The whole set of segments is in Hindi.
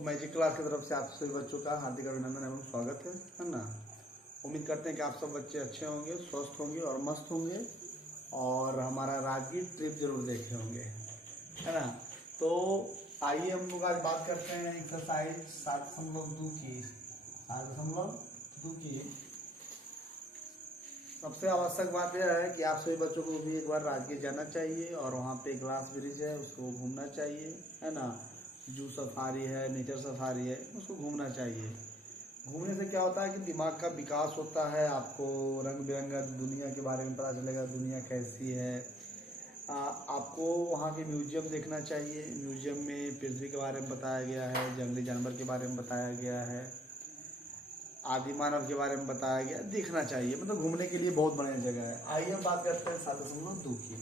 मैजिक क्लास की तरफ से आप सभी बच्चों का हार्दिक अभिनंदन एवं स्वागत है ना। उम्मीद करते हैं कि आप सब बच्चे अच्छे होंगे, स्वस्थ होंगे और मस्त होंगे और हमारा राजगीर ट्रिप जरूर देखे होंगे, है ना। तो आइए हम लोग आज बात करते हैं एक्सरसाइज 7.2 की। 7.2 की सबसे आवश्यक बात यह है कि आप सभी बच्चों को भी एक बार राजगीर जाना चाहिए और वहाँ पे ग्लास ब्रिज है उसको घूमना चाहिए, है ना। जू सफारी है, नेचर सफारी है, उसको घूमना चाहिए। घूमने से क्या होता है कि दिमाग का विकास होता है, आपको रंग बिरंगा दुनिया के बारे में पता चलेगा, दुनिया कैसी है। आपको वहाँ के म्यूजियम देखना चाहिए। म्यूजियम में पृथ्वी के बारे में बताया गया है, जंगली जानवर के बारे में बताया गया है, आदि मानव के बारे में बताया गया, देखना चाहिए। मतलब घूमने के लिए बहुत बढ़िया जगह है। आइए हम बात करते हैं 7.2 की।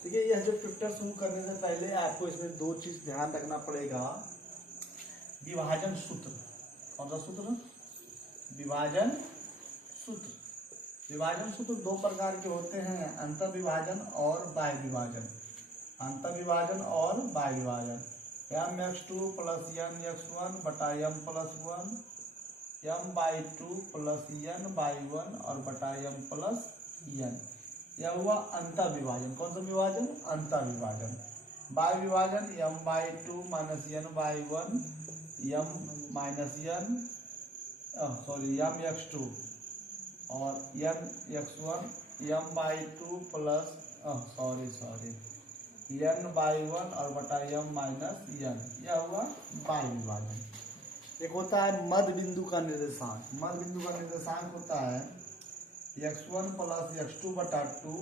ठीक है, यह जो चैप्टर शुरू करने से पहले आपको इसमें दो चीज ध्यान रखना पड़ेगा। विभाजन सूत्र, कौन सा सूत्र? विभाजन सूत्र। विभाजन सूत्र दो प्रकार के होते हैं, अंतर विभाजन और बाह्य विभाजन। अंतर विभाजन और बाह्य विभाजन। mx2 प्लस nx1 बटा m plus 1, m/2 plus n/1 और बटा m प्लस n। यह हुआ अंतर विभाजन। कौन सा विभाजन? अंतर विभाजन। बाह्य विभाजन m/2 माइनस n/1 mx2 और nx1 m/2 प्लस n/1 और बटा m माइनस n। यह हुआ बाह्य विभाजन। एक होता है मध्य बिंदु का निर्देशांक। मध्य बिंदु का निर्देशांक होता है x1 प्लस x2 बटा 2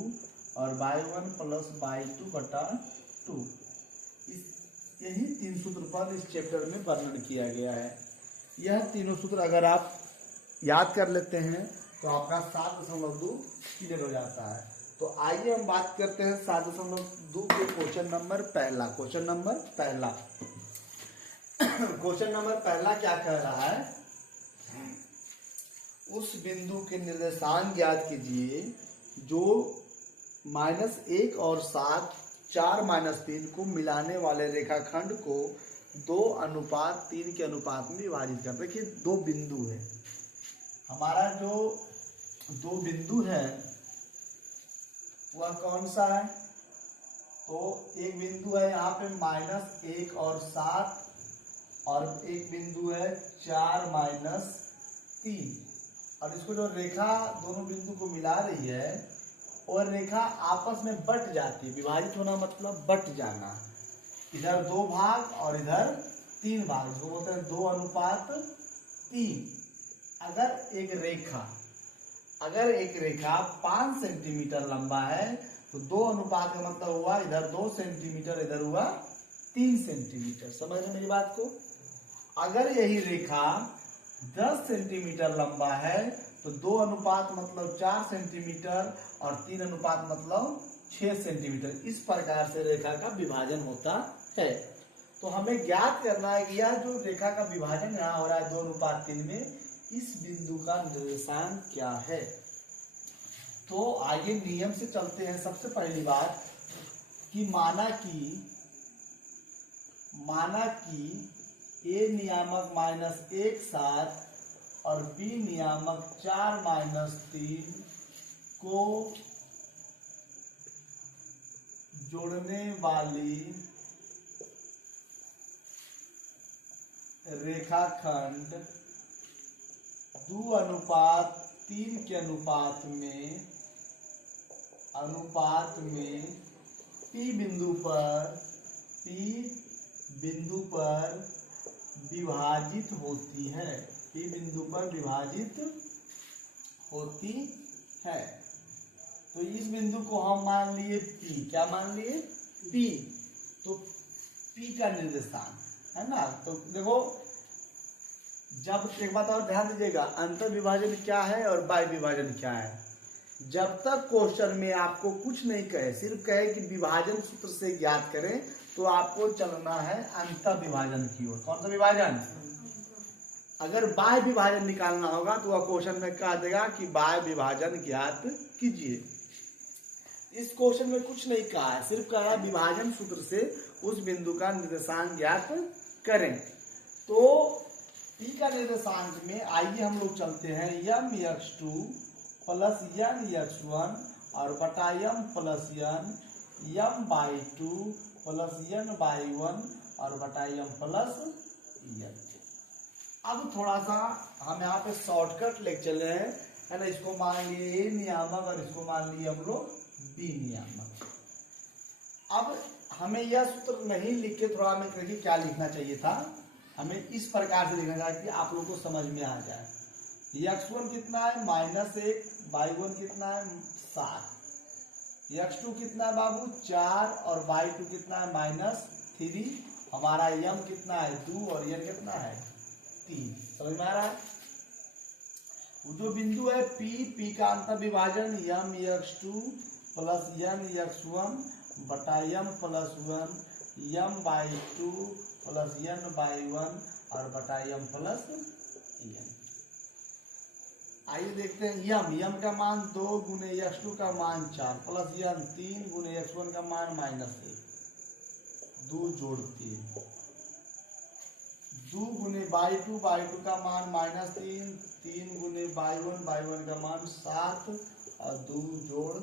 और y1 प्लस y2 बटा 2। यही तीन सूत्र पर इस चैप्टर में वर्णन किया गया है। यह तीनों सूत्र अगर आप याद कर लेते हैं तो आपका 7.2 क्लियर हो जाता है। तो आइए हम बात करते हैं 7.2 के क्वेश्चन नंबर पहला। क्वेश्चन नंबर पहला क्वेश्चन नंबर पहला क्या कह रहा है? उस बिंदु के निर्देशांक ज्ञात कीजिए जो -1 और 7 4-3 को मिलाने वाले रेखाखंड को 2:3 के अनुपात में विभाजित कर। देखिए दो बिंदु है, हमारा जो दो बिंदु है वह कौन सा है? तो एक बिंदु है यहाँ पे -1 और 7 और एक बिंदु है 4-3। और इसको जो रेखा दोनों बिंदु को मिला रही है और रेखा आपस में बट जाती है। विभाजित होना मतलब बट जाना, इधर 2 भाग और इधर 3 भाग, इसको बोलते हैं 2:3। अगर एक रेखा 5 सेंटीमीटर लंबा है तो 2 अनुपात का मतलब हुआ इधर 2 सेंटीमीटर, इधर हुआ 3 सेंटीमीटर। समझ रहे मेरी बात को? अगर यही रेखा 10 सेंटीमीटर लंबा है तो 2 अनुपात मतलब 4 सेंटीमीटर और 3 अनुपात मतलब 6 सेंटीमीटर। इस प्रकार से रेखा का विभाजन होता है। तो हमें ज्ञात करना है कि यह जो रेखा का विभाजन यहाँ हो रहा है 2:3 में, इस बिंदु का निर्देशांक क्या है। तो आइए नियम से चलते हैं। सबसे पहली बात कि माना कि ए नियामक -1 7 और बी नियामक 4-3 को जोड़ने वाली रेखाखंड 2:3 के अनुपात में P बिंदु पर विभाजित होती है। P बिंदु पर विभाजित होती है। तो इस बिंदु को हम मान लिए P। क्या मान लिए? P। तो P का निर्देशांक है ना। तो देखो, जब एक बात और ध्यान दीजिएगा, अंतर विभाजन क्या है और बाह्य विभाजन क्या है। जब तक क्वेश्चन में आपको कुछ नहीं कहे, सिर्फ कहे कि विभाजन सूत्र से ज्ञात करें, तो आपको चलना है अंतर विभाजन की ओर। कौन सा विभाजन? अगर बाह्य विभाजन निकालना होगा तो वह क्वेश्चन में कह देगा कि बाह्य विभाजन ज्ञात कीजिए। इस क्वेश्चन में कुछ नहीं कहा है, सिर्फ कहा है विभाजन सूत्र से उस बिंदु का निर्देशांक ज्ञात करें। तो P का निर्देशांक में आइए हम लोग चलते हैं M X two plus N X one और बटा M plus M by two plus N by one और बटा यम प्लस यन। अब थोड़ा सा हम यहाँ पे शॉर्टकट लेके चले हैं, है ना। इसको मान लिए A नियामक और इसको मान लिए हम लोग B नियामक। अब हमें यह सूत्र नहीं लिख के थोड़ा हमें देखिए क्या लिखना चाहिए था। हमें इस प्रकार से लिखना चाहिए कि आप लोगों को समझ में आ जाए। x1 कितना है -1, y1 कितना है 7, x2 कितना है बाबू 4 और y2 कितना है -3। हमारा यम कितना है 2 और यन कितना है 3। समझ में आ रहा है। वो जो बिंदु है P का अंतर विभाजन यम x2 प्लस यन x1 बटा M plus 1 M by 2 plus N by 1 और बटा यम प्लस यन। आइए देखते हैं यम का मान 2 गुने x2 का मान 4 प्लस यन 3 गुने x1 का मान -1 2 जोड़ 2 गुने बाई टू का मान -3 3 गुने बाई वन का मान 7 और 2 जोड़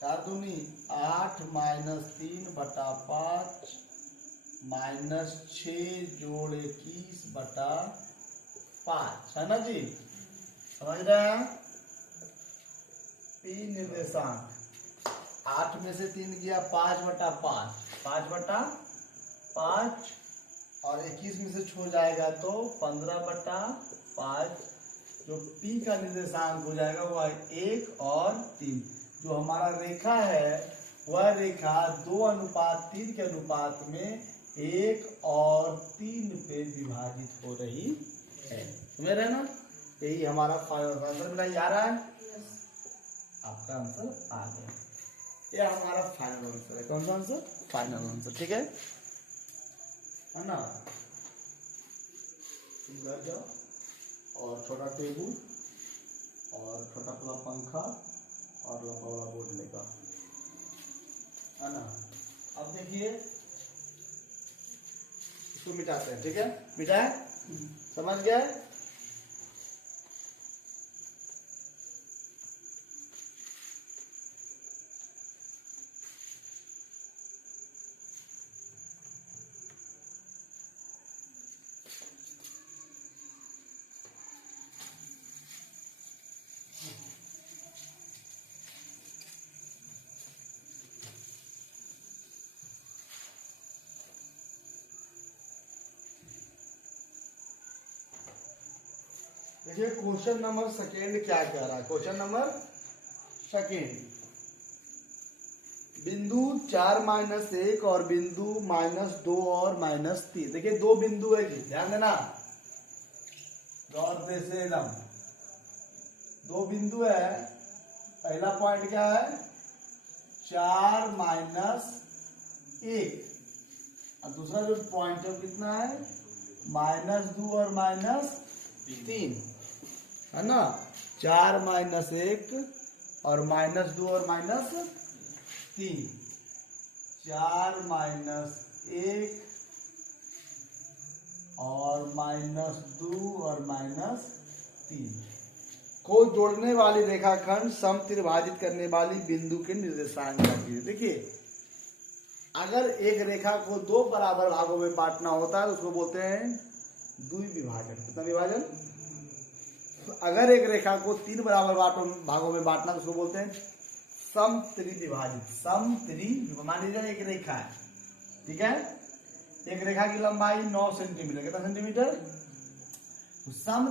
4 दूनी 8 -3 बटा 5 -6 जोड़ 21 बटा 5, है ना जी। समझ रहे हैं। P निर्देशांक 8 में से 3 गया 5 बटा 5 5 बटा 5 और 21 में से छो जाएगा तो 15 बटा 5। जो P का निर्देशांक हो जाएगा वह 1 और 3। जो हमारा रेखा है वह रेखा 2:3 के अनुपात में 1 और 3 पे विभाजित हो रही है। समझ रहे ना। यही हमारा फाइनल आंसर मिला आ रहा है। आपका आंसर आ गया। यह हमारा फाइनल आंसर है। कौन सा आंसर? Final answer. ठीक है ना। घर जाओ और छोटा टेबल और छोटा खुला पंखा और लंबा वाला बोर्ड लेगा, है ना। अब देखिए इसको मिटाते हैं। ठीक है, मिटाए, समझ गए। देखिए क्वेश्चन नंबर सेकेंड क्या कह रहा है। क्वेश्चन नंबर सेकेंड, बिंदु 4-1 और बिंदु -2 और -3। देखिए दो बिंदु है जी, ध्यान देना गौर से एकदम। दो बिंदु है। पहला पॉइंट क्या है 4-1 और दूसरा जो पॉइंट है कितना है -2 और -3, है ना। 4-1 और -2 और -3, 4-1 और -2 और -3 को जोड़ने वाली रेखाखंड समत्रिभाजित करने वाली बिंदु के निर्देशांक कीजिए। देखिए अगर एक रेखा को दो बराबर भागों में बांटना होता है तो उसको बोलते हैं द्विविभाजन। कितना विभाजन? तो अगर एक रेखा को 3 बराबर भागों में बांटना तो उसको बोलते हैं समत्रिविभाजित। मान लीजिए एक रेखा है, ठीक है। एक रेखा की लंबाई 9 सेंटीमीटर। कितना सेंटीमीटर? तो सम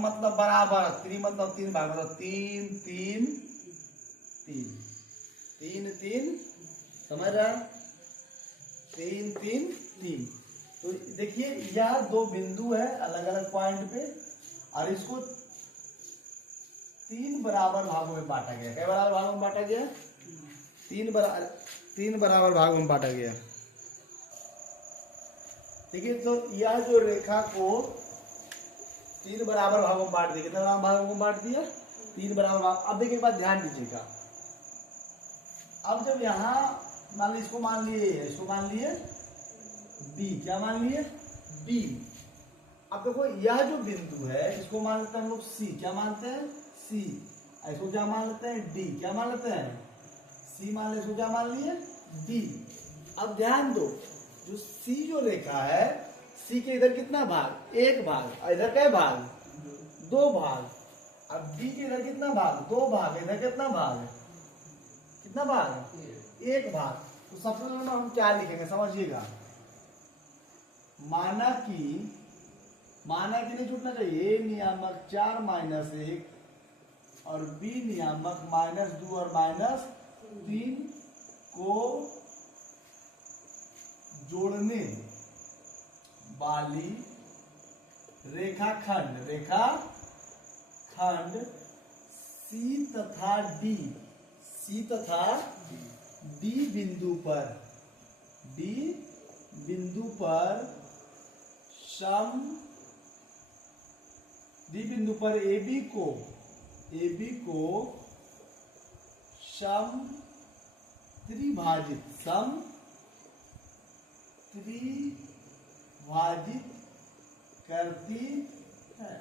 मतलब बराबर, त्रि मतलब 3 भाग, मतलब 3 3 3 3 3। समझ रहा है? 3 3 3। तो देखिए यह दो बिंदु है अलग अलग पॉइंट पे और इसको 3 बराबर भागों में बांटा गया। क्या बराबर भागों में बांटा गया? 3 बराबर भागों में बांटा गया। देखिए तो यह जो रेखा को 3 बराबर भागों में बांट दिया। कितने बराबर भागों में बांट दिया? 3 बराबर भाग। अब देखिए एक बात ध्यान दीजिएगा। अब जब यहाँ मान ली इसको मान लिए, इसको मान लिए बी, क्या मान लिए बी। अब देखो यह जो बिंदु है इसको मान लेते हैं हम लोग सी, क्या मानते हैं सी। इसको क्या मान लेते हैं डी, क्या मान लेते हैं सी मान ले, इसको क्या मान लिए डी। अब ध्यान दो जो सी जो रेखा है, सी के इधर कितना भाग, एक भाग, और इधर क्या भाग, दो भाग। अब डी के इधर कितना भाग, दो भाग, इधर कितना भाग, कितना भाग, एक भाग। तो सबसे पहले हम क्या लिखेंगे समझिएगा, माना कि नहीं छूटना चाहिए, ए नियामक 4 माइनस 1 और बी नियामक -2 और -3 को जोड़ने वाली रेखाखंड सी तथा डी बिंदु पर AB को सम त्रिभाजित करती है।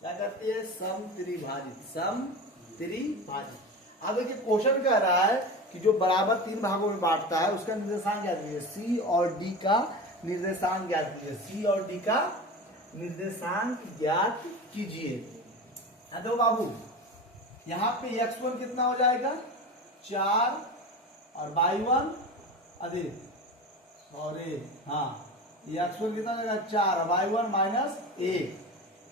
क्या करती है, सम त्रिभाजित। अब देखिए क्वेश्चन कह रहा है कि जो बराबर 3 भागों में बांटता है उसका निर्देशांक ज्ञात कीजिए। सी और डी का निर्देशांक ज्ञात कीजिए, सी और डी का निर्देशांक ज्ञात कीजिए। देखो बाबू यहाँ पे x1 कितना हो जाएगा 4 और y1 अधिक और हाँ x1 कितना हो जाएगा 4 और y1 -1,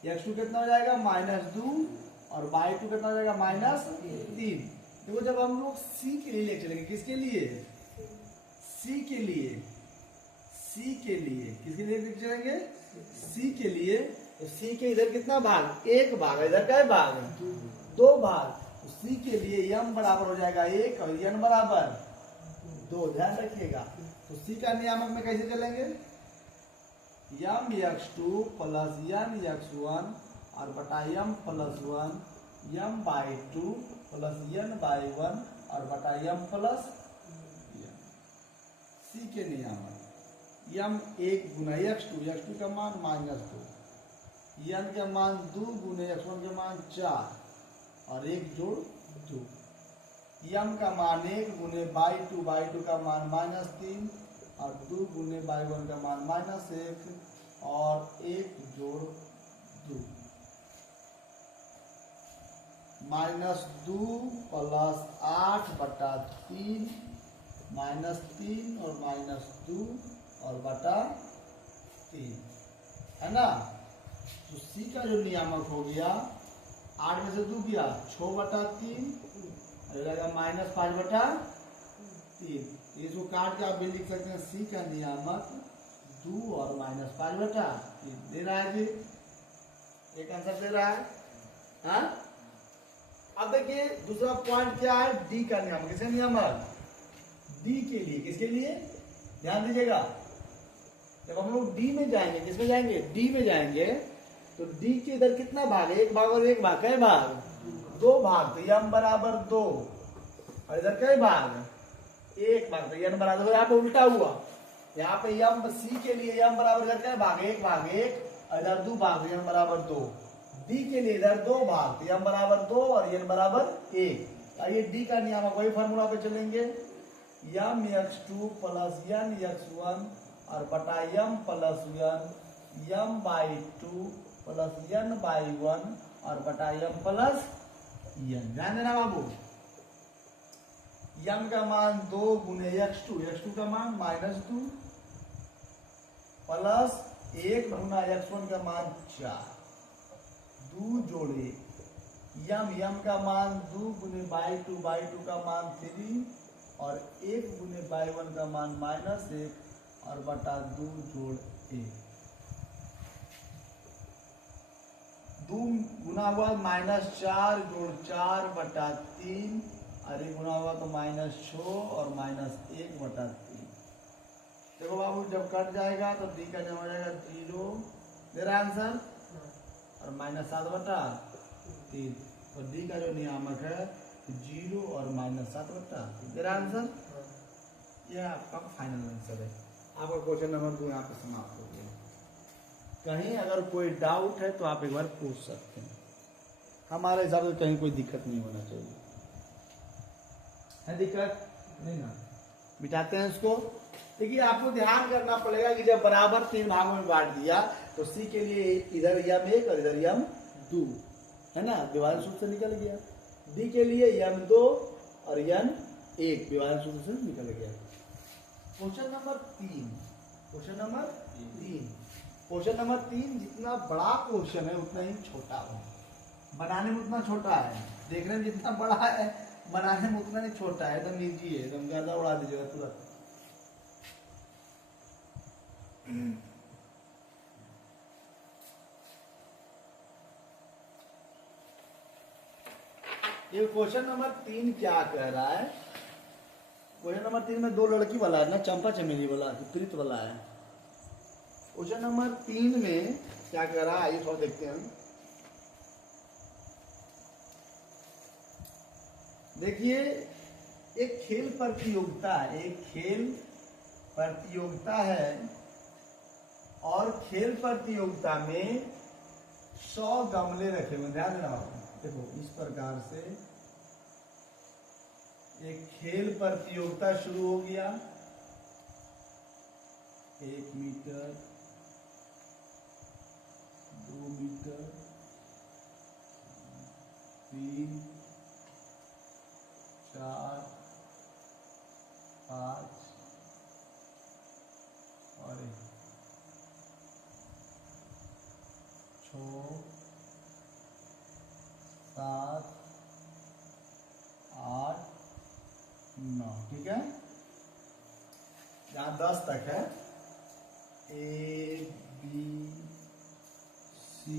x2 कितना हो जाएगा -2 और y2 कितना हो जाएगा -3। देखो जब हम लोग c के लिए लेके चलेंगे, किसके लिए, c के लिए, किसके लिए लेके चलेंगे c के लिए। तो c के इधर कितना भाग, एक भाग, इधर क्या भाग, दो भाग। तो c के लिए m बराबर हो जाएगा 1 और n बराबर 2, ध्यान रखिएगा। तो c का नियामक में कैसे चलेंगे, m(x2) प्लस n(x1) और बटा m plus 1 m/2 plus n/1 और बटा m प्लस n। c के नियामक m 1 गुना x2 का मान -2, n का मान 2 गुने x1 के मान 4 और 1 जोड़ 2, m का मान 1 गुने y2 का मान -3 और 2 गुने y1 का मान -1 और 1 जोड़ 2, -2 प्लस 8 बटा 3 -3 और -2 और बटा 3 है ना। तो सी का जो नियामक हो गया 8 में से 2 किया 6 बटा 3 और लगेगा -5 बटा 3। इसको काट के आप भी लिख सकते हैं सी का नियामक 2 और -5 बटा 3 दे रहा है जी, एक आंसर दे रहा है। हाँ अब देखिए दूसरा पॉइंट क्या है, डी का नियामक, किसका नियामक, डी के लिए, किसके लिए ध्यान दीजिएगा। जब हम लोग डी में जाएंगे, किसमें जाएंगे, डी में जाएंगे, तो डी के इधर कितना भाग है, एक भाग और एक भाग, कै भाग, दो भाग। तो m बराबर 2 और इधर कै भाग, एक भाग। तो n बराबर, यहाँ पे उल्टा हुआ, यहाँ पे m c के लिए m बराबर इधर कै भाग, एक भाग 1 और इधर 2 भाग, तो m बराबर 2। डी के लिए इधर 2 भाग, तो m बराबर 2 और n बराबर 1। आइए डी का नियामक वही फॉर्मूला पे चलेंगे, m(x2) प्लस n(x1) और बटा m plus 1 m/2 plus n/1 और बटा m प्लस n। ध्यान देना बाबू, m का मान 2 गुने x2 का मान -2 प्लस 1 गुना x1 का मान 4, 2 जोड़े m का मान 2 गुने y2 का मान 3 और 1 गुने y1 का मान -1 और बटा 2 जोड़ 1। 2 गुना हुआ -4 जोड़ 4 बटा 3 और 1 गुना हुआ तो -6 और -1 बटा 3। देखो बाबू जब कट जाएगा तो डी का जमा हो जाएगा 0, मेरा आंसर, और -7 बटा 3। तो डी का जो नियामक है 0 और -7 बटा 3, मेरा आंसर। यह आपका फाइनल आंसर है। आपका क्वेश्चन नंबर 2 यहाँ पे समाप्त हो गया। कहीं अगर कोई डाउट है तो आप एक बार पूछ सकते हैं। हमारे हिसाब से कहीं कोई दिक्कत नहीं होना चाहिए। है दिक्कत नहीं ना? मिटाते हैं इसको। देखिए आपको ध्यान करना पड़ेगा कि जब बराबर 3 भागों में बांट दिया तो सी के लिए इधर यम 1 और इधर यम 2 है ना, विभाजन सूत्र से निकल गया। डी के लिए यम 2 और यम 1 विभाजन सूत्र से निकल गया। Question number 3, question number 3, question number 3 जितना बड़ा क्वेश्चन है उतना ही छोटा है। बनाने में उतना छोटा है, देखने में जितना बड़ा है बनाने में उतना नहीं छोटा है। एकदम इजी है, एकदम गर्दा उड़ा दीजिएगा तुरंत। ये क्वेश्चन नंबर 3 क्या कह रहा है? क्वेश्चन नंबर 3 में 2 लड़की वाला है ना, चंपा चमेली वाला, प्रीत वाला है। क्वेश्चन नंबर 3 में क्या कह रहा है आइए थोड़ा देखते हैं। देखिए एक खेल प्रतियोगिता है, एक खेल प्रतियोगिता है और खेल प्रतियोगिता में 100 गमले रखे हुए। ध्यान देना, देखो इस प्रकार से एक खेल प्रतियोगिता शुरू हो गया। 1 मीटर, 2 मीटर, 3, 4, 5 और 6, 7, 8, 9। ठीक है, यहाँ 10 तक है। A B C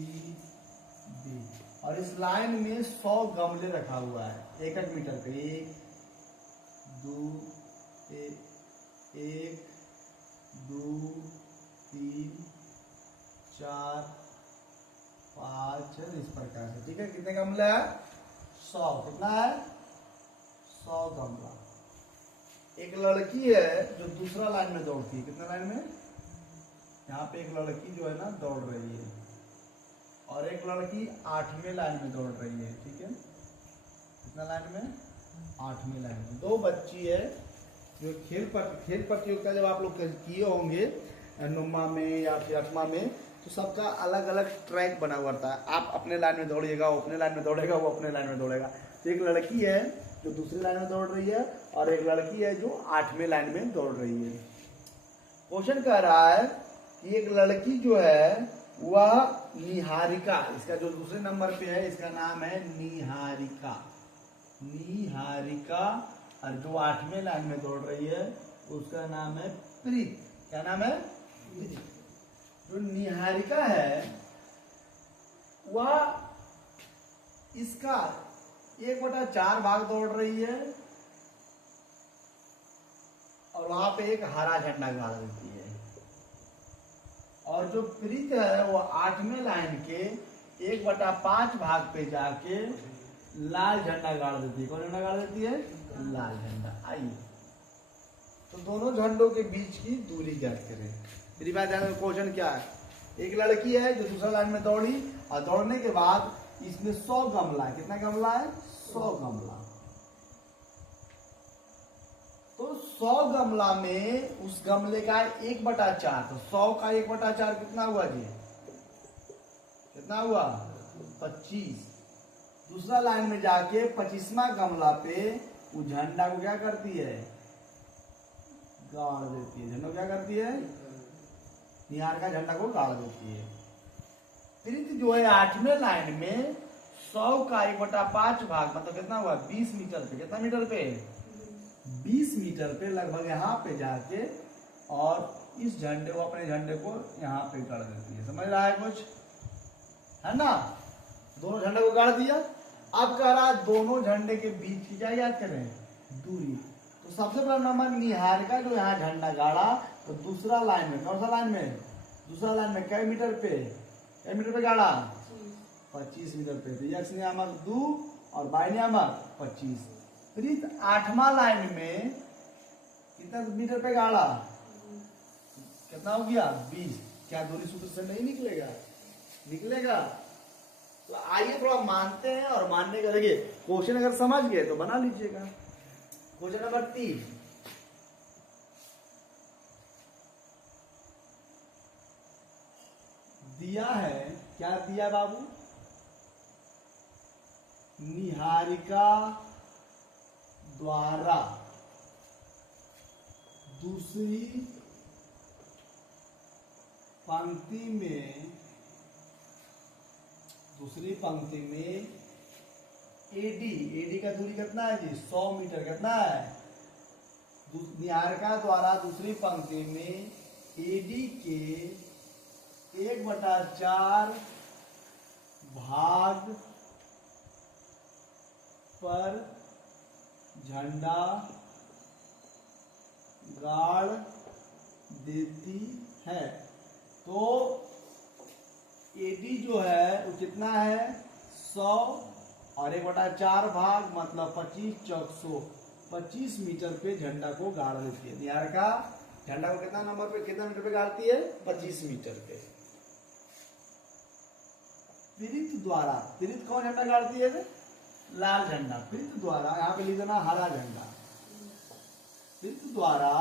D और इस लाइन में 100 गमले रखा हुआ है 1 मीटर पे। 1 2 1 2 3 4 5 इस प्रकार से। ठीक है, कितने गमला है? 100। कितना है? 100 गमला। एक लड़की है जो दूसरा लाइन में दौड़ती है। कितना लाइन में? यहाँ पे एक लड़की जो है ना दौड़ रही है और एक लड़की 8वें लाइन में दौड़ रही है। ठीक है, कितना लाइन में? 8वें लाइन में। 2 बच्ची है जो खेल प्रतियोगिता जब आप लोग किए होंगे 9वां में या फिर 8वां में, तो सबका अलग अलग ट्रैक बना हुआ था। आप अपने लाइन में दौड़िएगा, वो अपने लाइन में दौड़ेगा, वो अपने लाइन में दौड़ेगा। तो एक लड़की है जो दूसरी लाइन में दौड़ रही है और एक लड़की है जो 8वें लाइन में दौड़ रही है। क्वेश्चन कह रहा है कि एक लड़की जो है वह निहारिका, इसका जो दूसरे नंबर पे है इसका नाम है निहारिका। निहारिका और जो 8वें लाइन में दौड़ रही है उसका नाम है प्रीत। क्या नाम है? प्रीत। जो निहारिका है वह इसका 1/4 भाग दौड़ रही है और वहां पे एक हरा झंडा गाड़ देती है। और जो प्रीत है वो 8वें लाइन के 1/5 भाग पे जाके लाल झंडा गाड़ देती है। कौन झंडा गाड़ देती है? लाल झंडा। आइए तो दोनों झंडों के बीच की दूरी ज्ञात करें। मेरी बात ध्यान में, क्वेश्चन क्या है? एक लड़की है जो दूसरा लाइन में दौड़ी और दौड़ने के बाद इसमें 100 गमला है। कितना गमला है? 100 गमला। तो 100 गमला में उस गमले का 1/4, तो 100 का 1/4 कितना हुआ जी? कितना हुआ? 25। दूसरा लाइन में जाके 25वां गमला पे वो झंडा को क्या करती है? गाड़ देती है। झंडा क्या करती है? निहार का झंडा को गाड़ देती है। प्रीत जो है 8वें लाइन में 100 का 1/5 भाग मतलब कितना हुआ? 20 मीटर पे। कितना मीटर पे? 20 मीटर पे लगभग यहाँ पे जाके और इस झंडे को, अपने झंडे को यहाँ पे गाड़ देती है। समझ रहा है कुछ? है ना? दोनों झंडे को गाड़ दिया। अब कह रहा है दोनों झंडे के बीच की क्या याद करें? दूरी। तो सबसे पहला नंबर निहारिका जो यहाँ झंडा गाड़ा, तो दूसरा लाइन में, कौन सा लाइन में? दूसरा लाइन में कई मीटर पे? कई मीटर पे गाड़ा? 25 मीटर पे। तो यक्ष नियामक 2 और वाय नियामक 25। प्रीत 8वां लाइन में कितना मीटर पे गाड़ा, कितना हो गया 20। क्या दूरी सूत्र से नहीं निकलेगा, निकलेगा। तो आइए थोड़ा मानते हैं, और मानने का देखिए क्वेश्चन अगर समझ गए तो बना लीजिएगा। क्वेश्चन नंबर 3, दिया है, क्या दिया बाबू, निहारिका द्वारा दूसरी पंक्ति में एडी का दूरी कितना है जी 100 मीटर, कितना है, निहारिका द्वारा दूसरी पंक्ति में एडी के 1/4 भाग पर झंडा गाड़ देती है। तो एडी जो है वो कितना है 100 और 1/4 भाग मतलब 25 चौक 100, 25 मीटर पे झंडा को गाड़ देती है। निहारिका झंडा को कितना नंबर पे, कितना मीटर पे गाड़ती है, 25 मीटर पे। पीड़ित द्वारा, पीड़ित कौन झंडा गाड़ती है, लाल झंडा। पीड़ित द्वारा, यहाँ पे लिख देना हरा झंडा। पीड़ित द्वारा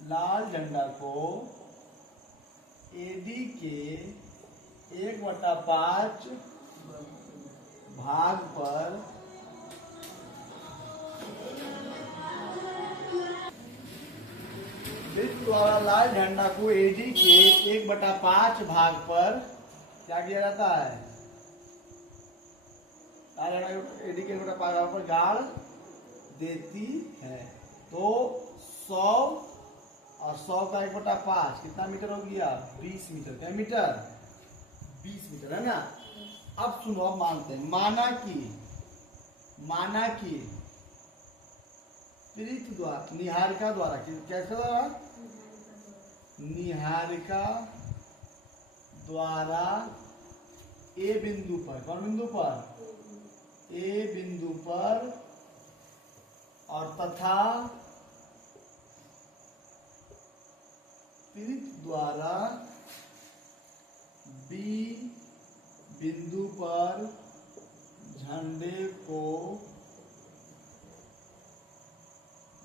लाल झंडा को एडी के 1/5 भाग पर द्वारा लाल झंडा को एडी के 1/5 भाग पर क्या किया जाता है, लाल झंडा को एडी के 1/5 भाग पर गाड़ देती है। तो 100 और 100 का 1/5 कितना मीटर हो गया, 20 मीटर। क्या मीटर, 20 मीटर है ना। अब सुनो, अब मानते हैं, माना कि पीड़ित द्वारा, निहारिका द्वारा, कैसे द्वारा, निहारिका द्वारा ए बिंदु पर, कौन बिंदु पर, ए बिंदु पर और तथा पीड़ित द्वारा बी बिंदु पर झंडे को,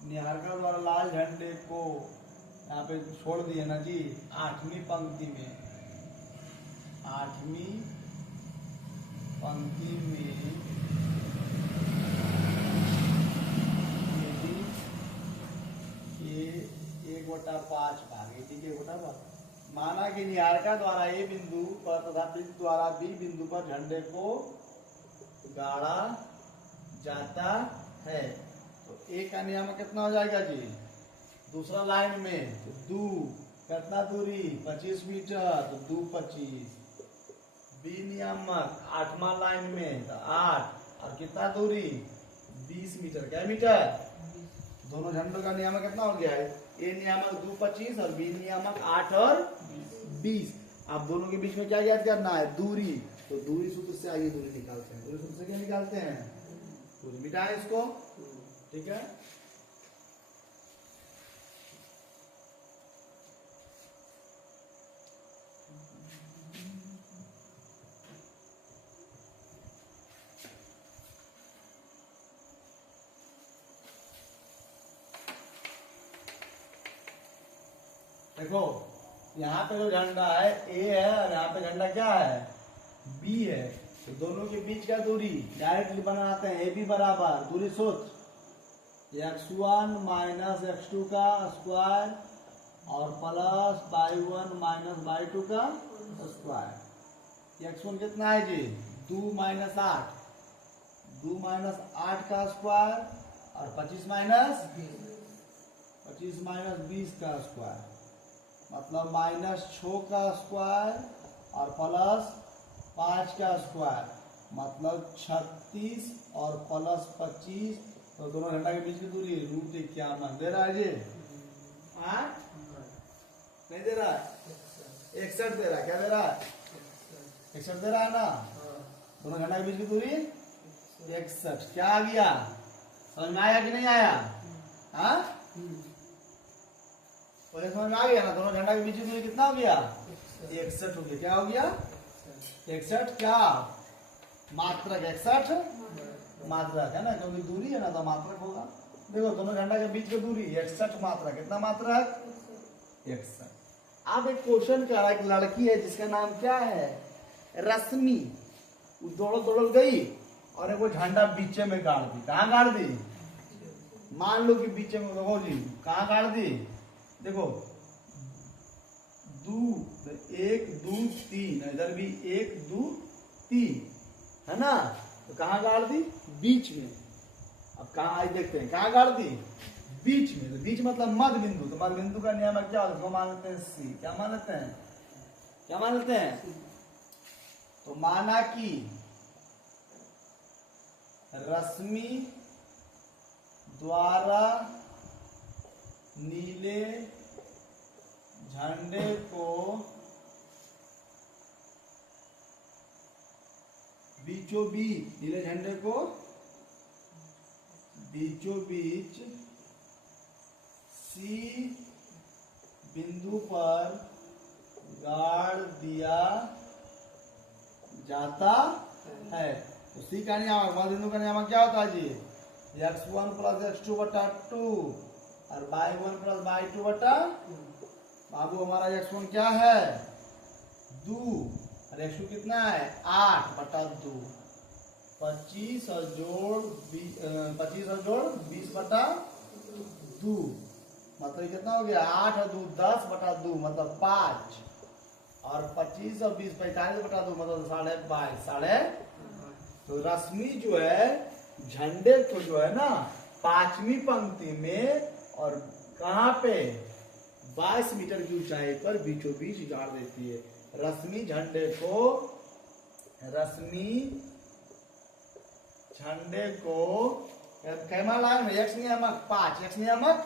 निहारिका द्वारा लाल झंडे को यहाँ पे छोड़ दिए ना जी 8वीं पंक्ति में, 8वीं पंक्ति में ये 1/5 भाग, एडी के 1/5। माना कि निहारिका द्वारा ए बिंदु पर तथा पीड़ित द्वारा बी बिंदु पर झंडे को गाड़ा जाता है। तो ए का नियामक कितना हो जाएगा जी, दूसरा लाइन में तो 2, कितना दूरी 25 मीटर, तो 2 25। बी नियामक 8वां लाइन में तो 8 और कितना दूरी 20 मीटर। क्या मीटर, दोनों झंडों का नियामक कितना हो गया है, ए नियामक 2 25 और बी नियामक 8 और 20। अब दोनों के बीच में क्या ज्ञात करना है, दूरी। तो दूरी सूत्र से आइए दूरी निकालते हैं। दूरी सूत्र से क्या निकालते हैं, दूरी। मिटाएं इसको, ठीक है। देखो यहाँ पे जो झंडा है ए है और यहाँ पे झंडा क्या है, बी है। तो दोनों के बीच का दूरी डायरेक्टली बनाते हैं, ए बी बराबर दूरी सूत्र x1 माइनस x2 का स्क्वायर और प्लस y1 माइनस y2 का स्क्वायर। x1 कितना है जी 2 माइनस 8, 2 माइनस 8 का स्क्वायर और 25 माइनस 20 का स्क्वायर, मतलब -6 का स्क्वायर और प्लस 5 का स्क्वायर, मतलब 36 और प्लस 25। तो दोनों झंडा के बीच की दूरी √51 दे रहा है जी, नहीं दे रहा है, 61 दे रहा है। क्या दे रहा है, 61 दे रहा है ना। दोनों झंडा के बीच की दूरी 61। क्या आ गया समझ में आया कि नहीं आया? हाँ, समझ में आ गया ना? दोनों झंडा के बीच की दूरी कितना हो गया? 61 हो गया। क्या हो गया? 61 क्या मात्रक? 61 मात्रक है ना, क्योंकि दूरी है ना तो मात्रक होगा। देखो दोनों झंडा के बीच की दूरी 61 मात्रक। कितना मात्रक? 61। अब एक क्वेश्चन कह रहा है, एक लड़की है जिसका नाम क्या है? रश्मि। वो दौड़ गई और वो झंडा बीचे में गाड़ दी। कहाँ गाड़ दी? मान लो कि बीचे में। देखो जी कहाँ गाड़ दी? देखो 1 2 3, इधर भी 1 2 3 है ना, तो कहाँ गाड़ दी? बीच में। अब कहाँ आज देखते हैं, कहाँ गाड़ दी? बीच में। तो बीच मतलब मध्य बिंदु। तो मध्य बिंदु का नियामक क्या होता है? मान लेते हैं सी। क्या मान लेते हैं? क्या मान लेते हैं? तो माना कि रश्मि द्वारा नीले झंडे को बीचों बीच, नीले झंडे को बीचों बीच सी बिंदु पर गाड़ दिया जाता है। तो सी का नियामक, मध्य बिंदु का नियामक क्या होता है जी? x1 + x2 बटा 2 और y1 + y2 बटा। बाबू हमारा x1 क्या है? 2 और x2 कितना है? 8 बटा 2। 25 और जोड़ 20 बटा 2, मतलब कितना हो गया? 8 और 2 10 बटा 2 मतलब 5, और 25 और 20 45 बटा 2 मतलब 22.5। तो रश्मि जो है झंडे को जो है ना 5वीं पंक्ति में और कहाँ पे? 22 मीटर की ऊंचाई पर बीचों बीच गाड़ देती है। रश्मि झंडे को कैमा लाइन में x नियामक 5, x नियामक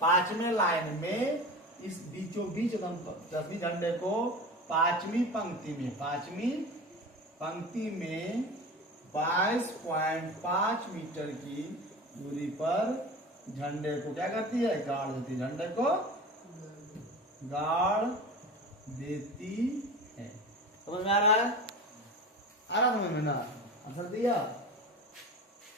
5वें लाइन में इस बीचों बीच रश्मि झंडे को 5वीं पंक्ति में 22.5 मीटर की दूरी पर झंडे को क्या करती है? गाड़ देती है। झंडे को गाड़ देती है। समझ में आ रहा है? आ रहा समझ में ना? आंसर दिया।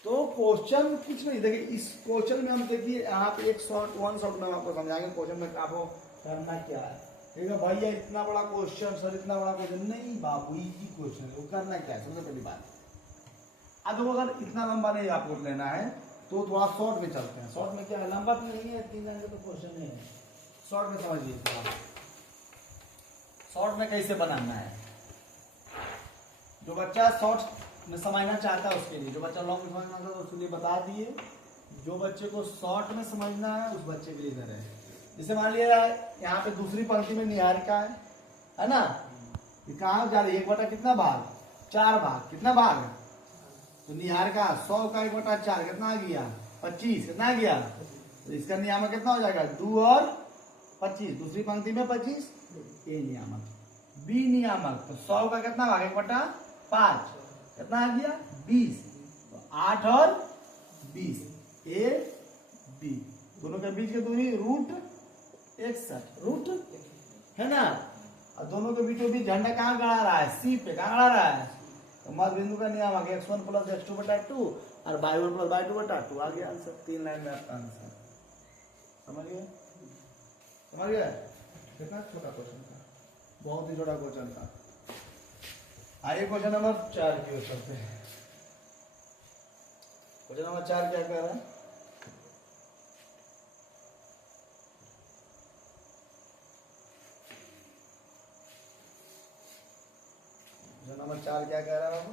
तो क्वेश्चन कुछ नहीं, देखिए इस क्वेश्चन में हम देखिए यहाँ पे वन शॉट में आपको समझाएंगे क्वेश्चन में आपको करना क्या है। देखिए भैया इतना बड़ा क्वेश्चन सर, इतना बड़ा क्वेश्चन नहीं बाबू, इजी क्वेश्चन है। वो करना क्या है? सबसे पहली बात, अब अगर इतना लंबा नहीं आपको लेना है तो थोड़ा शॉर्ट में चलते हैं। शॉर्ट में क्या है? लंबा तो नहीं है, 3 लाइन का तो क्वेश्चन नहीं है। शॉर्ट में समझिए। शॉर्ट में कैसे बनाना है? जो बच्चा शॉर्ट में समझना चाहता है उसके लिए, जो बच्चा लॉन्ग में समझना चाहता है उसके लिए बता दिए। जो बच्चे को शॉर्ट में समझना है उस बच्चे के लिए इधर है। जैसे मान लिया यहाँ पे दूसरी पंक्ति में निहारिका है ना, ये कहाँ जा रही है? 1 बटा कितना भाग? 4 भाग। कितना भाग? तो निहारिका 100 का 1 बटा 4 कितना आ गया? 25। कितना आ गया? तो इसका नियामक कितना हो जाएगा? 2 और 25। दूसरी पंक्ति में 25 ए नियामक। बी नियामक तो 100 का कितना भाग? 1 बटा 5 कितना आ गया? 20। तो 8 और 20 ए बी, दोनों के बीच की दूरी √61 है ना। और दोनों के बीचों बीच झंडा कहाँ गड़ा रहा है? सी पे। कहाँ गड़ा रहा है? तो मध्य बिंदु का नियामक x1 + x2 बटा 2 और y1 + y2 बटा 2। आ गया आंसर। 3 लाइन में आपका आंसर। समझ गए? समझ गए? कितना छोटा क्वेश्चन था, बहुत ही छोटा क्वेश्चन था। आइए क्वेश्चन नंबर 4 की ओर चलते हैं। क्वेश्चन नंबर 4 क्या कह रहा है? क्वेश्चन नंबर 4 क्या कह रहा है?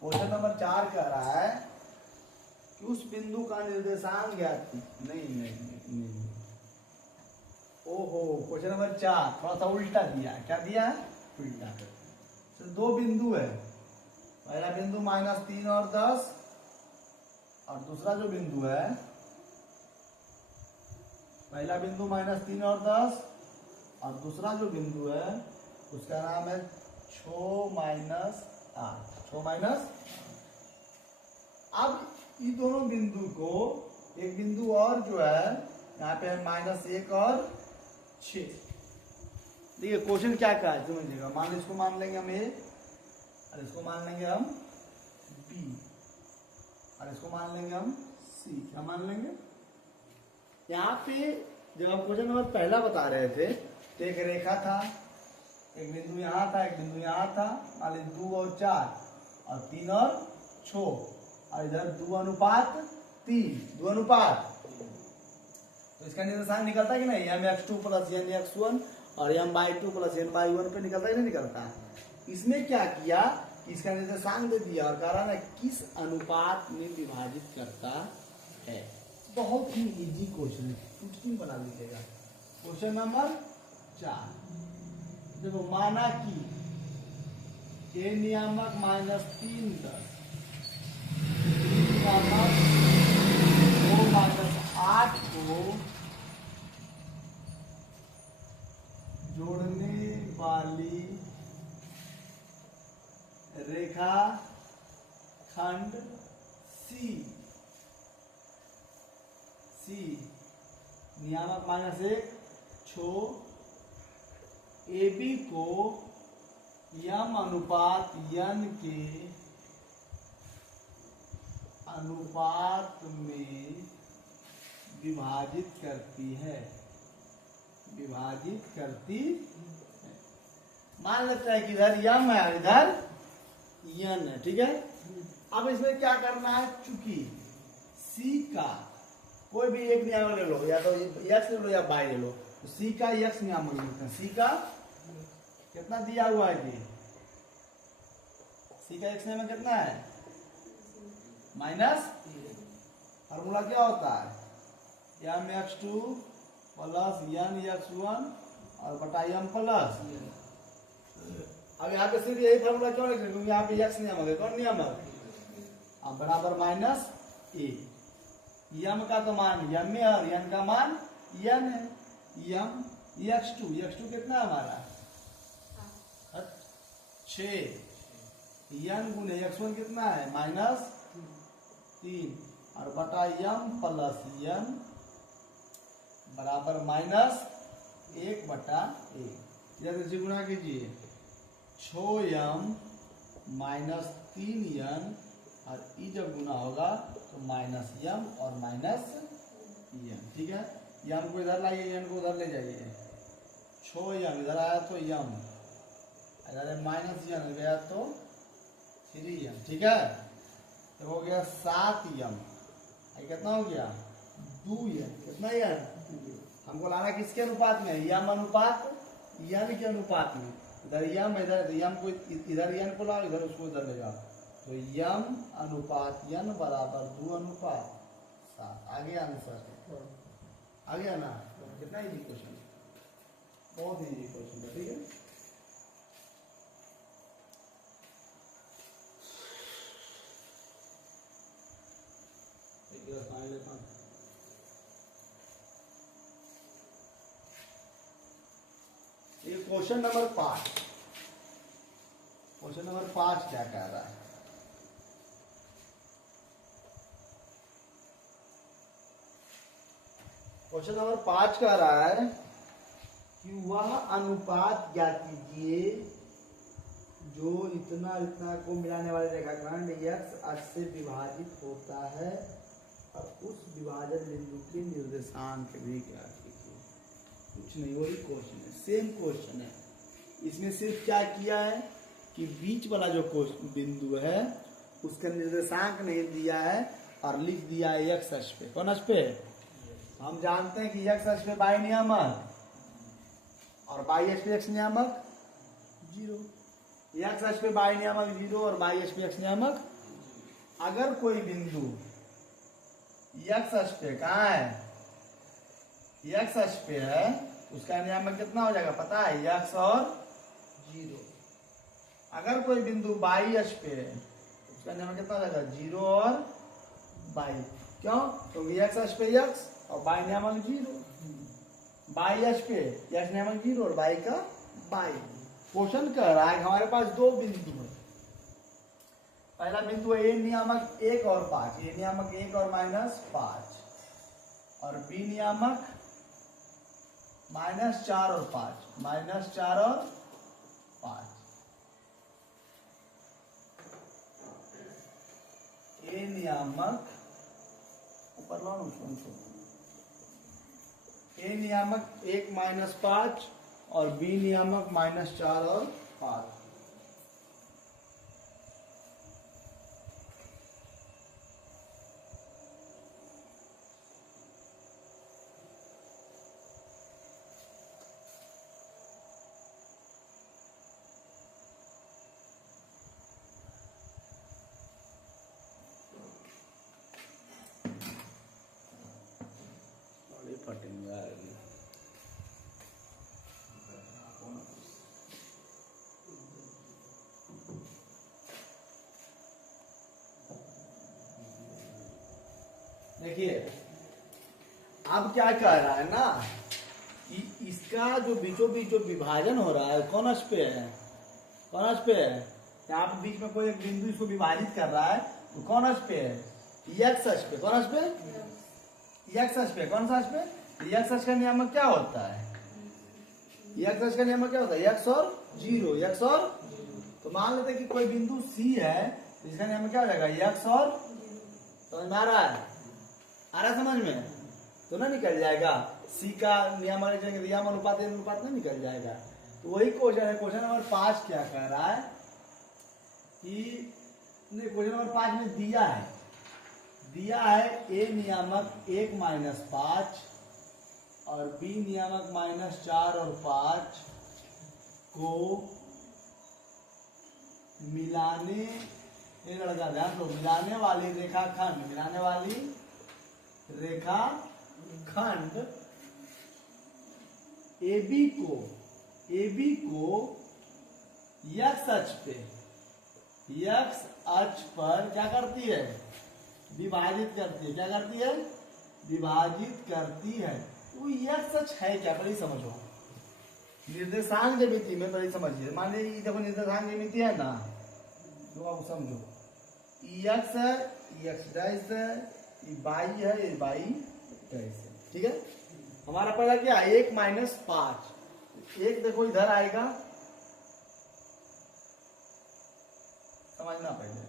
क्वेश्चन नंबर 4 कह रहा है कि उस बिंदु का निर्देशांक ज्ञात। नहीं। ओहो, क्वेश्चन नंबर 4 थोड़ा सा उल्टा दिया। क्या दिया है? उल्टा। तो 2 बिंदु है। पहला बिंदु -3 और 10 और दूसरा जो बिंदु है, पहला बिंदु -3 और 10 और दूसरा जो बिंदु है उसका नाम है 6 - 8। 6 - अब इन दोनों बिंदु को एक बिंदु और जो है यहाँ पे -1 और 6। देखिए क्वेश्चन क्या कहा है समझिएगा। मान लो इसको मान लेंगे हम A और इसको मान लेंगे हम B और इसको मान लेंगे हम C। क्या मान लेंगे? यहाँ पे जब हम क्वेश्चन नंबर पहला बता रहे थे तो एक रेखा था, एक बिंदु यहाँ था, एक बिंदु यहाँ था, मान लीजिए 2 और 4 और 3 और 6 और इधर 2:3, 2 तो इसका निर्देशांक निकलता है कि नहीं? mx2 + nx1 और m/2 + n/1 पे निकलता है नहीं निकलता? इसमें क्या किया कि इसका निर्देशांक दे दिया और कह रहा है किस अनुपात में विभाजित करता है। बहुत ही इजी क्वेश्चन है, चुटकी बना लीजिएगा। क्वेश्चन नंबर 4 देखो, माना कि a नियामक -3 10 b नियामक 2 - 8 को जोड़ने वाली रेखा खंड C नियामक -1 छो AB को m/n के अनुपात में विभाजित करती है, मान लेते हैं कि इधर m है और इधर n है, ठीक है। अब इसमें क्या करना है, चूंकि C का कोई भी एक नियामक ले लो, या तो x ले लो या y ले लो, तो C का x नियामक लेते हैं। C का कितना दिया हुआ है कि C का x नियामक कितना है? माइनस, फॉर्मूला क्या होता है? mx2 + nx1 और बटा m प्लस। अब यहाँ पे सिर्फ यही फॉर्मूला क्यों लिख रहे हैं? क्योंकि यहाँ पे x नियामक है। कौन नियामक? अब बराबर -a। m का तो मान m है और n का मान n है। x2 कितना है हमारा? 6। n गुने x1 कितना है? -3 और बटा m प्लस n बराबर -1/1। जैसे गुणा कीजिए, 6m -3n और ई जब गुना होगा तो -m और -n, ठीक है। m को इधर लाइए, n को उधर ले जाइए। 6m इधर आया तो m, इधर -n गया तो 3m, ठीक है। तो हो गया 7m। कितना हो गया? 2m। कितना यार? हमको लाना किसके अनुपात में? m अनुपात n के अनुपात में। इधर m, इधर m को इधर n को लाओ, इधर उसको इधर ले जाओ, तो m अनुपात n बराबर 2:7। आ गया आंसर? आ गया ना? कितना इजी क्वेश्चन, बहुत इजी क्वेश्चन है, ठीक है। ये क्वेश्चन नंबर 5। क्वेश्चन नंबर 5 क्या कह रहा है? क्वेश्चन नंबर 5 कह रहा है कि वह अनुपात ज्ञात कीजिए जो इतना इतना को मिलाने वाले रेखाखंड x अक्ष से विभाजित होता है और उस विभाजन बिंदु के निर्देशांक भी ज्ञात कीजिए। कुछ नहीं, वही क्वेश्चन है, सेम क्वेश्चन है। इसमें सिर्फ क्या किया है कि बीच वाला जो बिंदु है उसका निर्देशांक नहीं दिया है और लिख दिया है x अक्ष पे। कौन अक्ष पे? हम जानते हैं कि x अक्ष पे y नियामक और y अक्ष पे x नियामक 0। x अक्ष पे y नियामक 0 और y अक्ष पे x नियामक। अगर कोई बिंदु x अक्ष पे कहाँ है? x अक्ष पे है, उसका नियामक कितना हो जाएगा पता है? x और 0। अगर कोई बिंदु y अक्ष पे है, उसका नियामक कितना हो जाएगा? 0 और y। क्यों? क्योंकि x अक्ष पे x और y नियामक 0। y अक्ष पे x नियामक 0 और y का y। क्वेश्चन कह रहा है हमारे पास दो बिंदु है, पहला बिंदु है ए नियामक 1 और 5, ए नियामक 1 और -5, और बी नियामक -4 और 5, -4 और 5। ए नियामक ऊपर लो उसको, ए नियामक 1 -5 और बी नियामक -4 और 5। देखिए अब क्या कह रहा है ना कि इसका जो बीचों बीच जो विभाजन हो रहा है कौन अक्ष पे है, कौन अक्ष पे है, यहाँ पे बीच में कोई एक बिंदु इसको विभाजित कर रहा है तो कौन अक्ष पे है, एक्स अक्ष पे। कौन अक्ष पे, एक्स अक्ष पे। कौन सा अक्ष पे, एक्स अक्ष का नियामक क्या होता है, एक्स अक्ष का नियामक क्या होता है, एक्स और 0, एक्स और, तो मान लेते हैं कि कोई बिंदु सी है तो इसका नियामक क्या हो जाएगा, एक्स और, समझ में आ रहा है, आ रहा समझ में, तो ना निकल जाएगा सी का नियम अनुपात नहीं निकल जाएगा। तो वही क्वेश्चन है, क्वेश्चन नंबर 5 क्या कह रहा है कि नहीं, क्वेश्चन नंबर 5 में दिया है ए नियामक 1 -5 और बी नियामक -4 और 5 को मिलाने, ये लड़का ध्यान दो, मिलाने वाली रेखाखंड, मिलाने वाली रेखाखंड AB को x अक्ष पर क्या करती है, विभाजित करती है। क्या करती है, विभाजित करती है। तो x अक्ष है क्या, बड़ी समझो, निर्देशांक ज्यामिति में बड़ी समझिए। मान लीजिए देखो निर्देशांक ज्यामिति है ना, तो आप समझो x है, x डैश है, ये बाई है, ये बाई डैश है, ठीक है। हमारा पहला क्या है, 1 -5, एक देखो इधर आएगा, समझना पहले,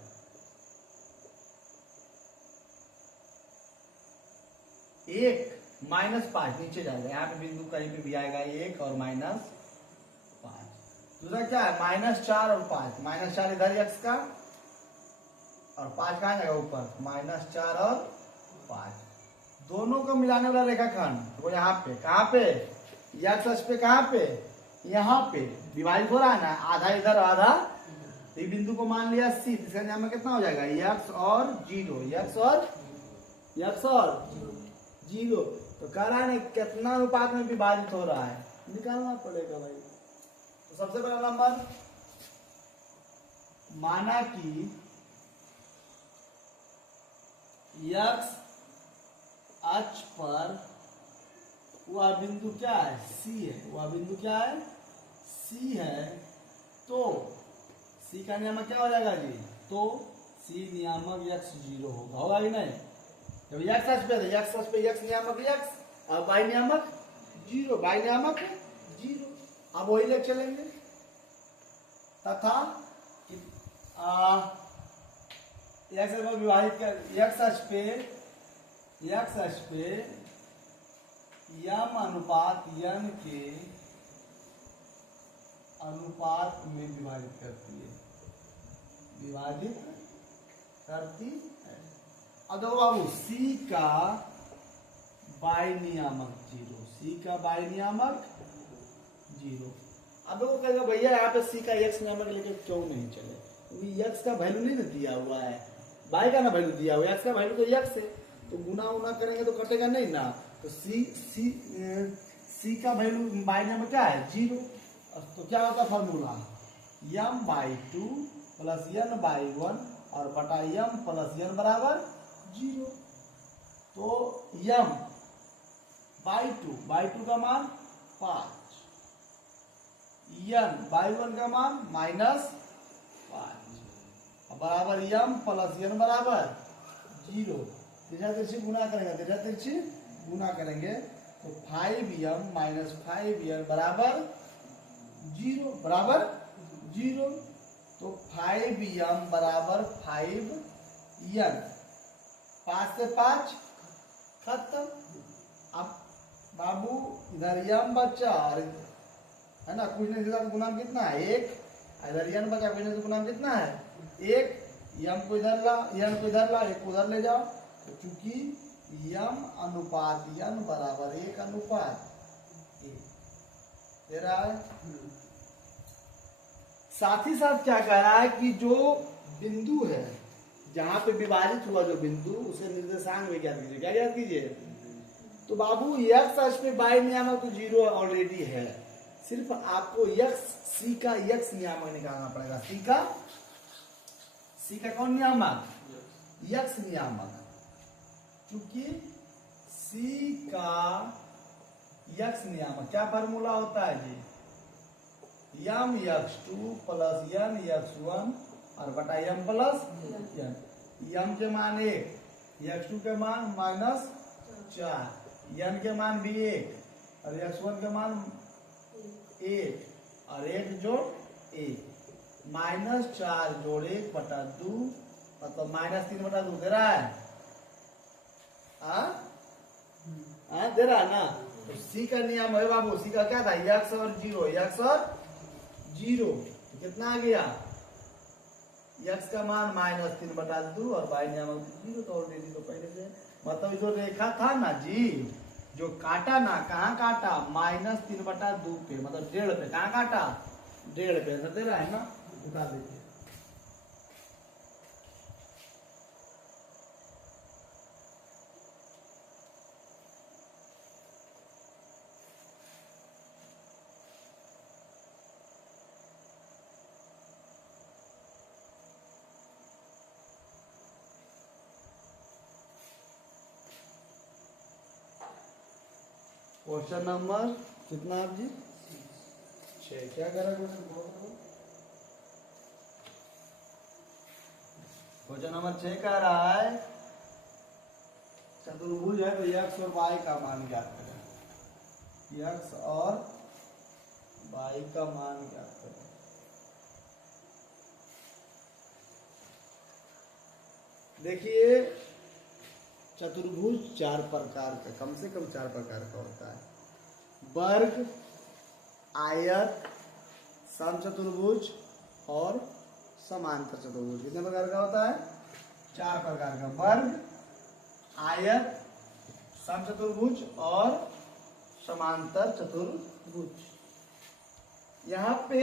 एक -5 नीचे जाएगा, यहाँ पे बिंदु कहीं पे भी आएगा 1 और -5। दूसरा क्या है, -4 और 5, -4 इधर x का और 5 कहाँ जाएगा ऊपर, -4 और 5, दोनों को मिलाने वाला रेखाखंड वो यहाँ पे, कहाँ पे, एक्स अक्ष पे, कहाँ पे, यहाँ पे विभाजित हो रहा है ना, आधा इधर आधा, तो बिंदु को मान लिया सी, इसका नियम कितना हो जाएगा, एक्स और 0, एक्स और 0। तो कह रहा है कितना अनुपात में विभाजित हो रहा है, निकालना पड़ेगा भाई। तो सबसे पहला नंबर, माना कि एक्स अक्ष पर वह बिंदु क्या है, सी है, वह बिंदु क्या है, सी है, तो सी का नियामक क्या हो जाएगा जी, तो सी नियामक x 0 होगा कि नहीं। जब x अक्ष पे तो x अक्ष पे x नियामक x और y नियामक 0, y नियामक 0। अब वही ले चलेंगे, तथा x को विभाजित कर, x अक्ष पे यम अनुपात n के अनुपात में विभाजित करती है, विभाजित करती है। अब देखो बाबू, c का बाई नियामक 0, c का बाई नियामक 0। अब देखो कहेगा भैया यहाँ पे c का x नियामक लेके क्यों नहीं चले, क्योंकि x का वैल्यू नहीं ना दिया हुआ है, y का ना वैल्यू दिया हुआ है, x का वैल्यू तो x है, तो गुना उना करेंगे तो कटेगा नहीं ना। तो c का वैल्यू बाई नियामक क्या है, 0। तो क्या होता फॉर्मूला, m/2 + n/1 और बटा m + n बराबर 0। तो m/2 का मान 5, n/1 का मान -5। अब बराबर यम प्लस एन बराबर 0। तिरछा तिरछी गुना करेंगे, तिरछा तिरछी गुना करेंगे तो 5m माइनस 5n बराबर 0, बराबर 0। तो 5m बराबर 5n, 5 से 5 खत्म। अब बाबू इधर यम बचा और है ना, कुछ नहीं तो गुना कितना है 1, इधर यन बचा, कुछ नहीं तो गुना कितना है 1। यम को इधर ला, यन को इधर ला, 1 को उधर ले जाओ। तो चूंकि यम अनुपात यन बराबर 1 अनुपात 1 दे रहा है। साथ ही साथ क्या कह रहा है कि जो बिंदु है जहां पे विभाजित हुआ जो बिंदु, उसे निर्देशांक में ज्ञात कीजिए। क्या ज्ञात कीजिए? तो बाबू एक्स अक्ष पे बाई नियामक तो 0 ऑलरेडी है, सिर्फ आपको यक्स सी का यक्स नियामक निकालना पड़ेगा। सी का कौन नियामक? यक्स नियामक। क्योंकि सी का यक्स नियामक क्या फार्मूला होता है जी? यम x2 प्लस यन x1 और बटा यम प्लस यन। यम के मान 1, x2 के मान -4, यन के मान भी 1 और x1 के मान 1 और 1 जोड़ 1, -4 जोड़ 1 बटा 2 मतलब -3 बटा 2 दे रहा है। दे रहा है ना। तो सी का नियम है बाबू, सी का क्या था? x और 0, x और 0 तो कितना आ गया? x का मान -3 बटा 2 और y नियामक 0। तो ऑलरेडी तो पहले से मतलब जो रेखा था ना जी, जो काटा ना, कहाँ काटा? -3 बटा 2 पे, मतलब 1.5 पे। कहाँ काटा? 1.5 पे। ऐसा दे रहा है ना, उठा दीजिए। क्वेश्चन नंबर कितना आप जी? 6। क्या करा क्वेश्चन नंबर 6 कह रहा है चतुर्भुज है तो x और y का मान ज्ञात करें। x और y का मान ज्ञात करें। देखिए चतुर्भुज 4 प्रकार का, कम से कम 4 प्रकार का होता है। वर्ग, आयत, समचतुर्भुज और समांतर चतुर्भुज। कितने प्रकार का होता है? 4 प्रकार का। वर्ग, आयत, समचतुर्भुज और समांतर चतुर्भुज। यहाँ पे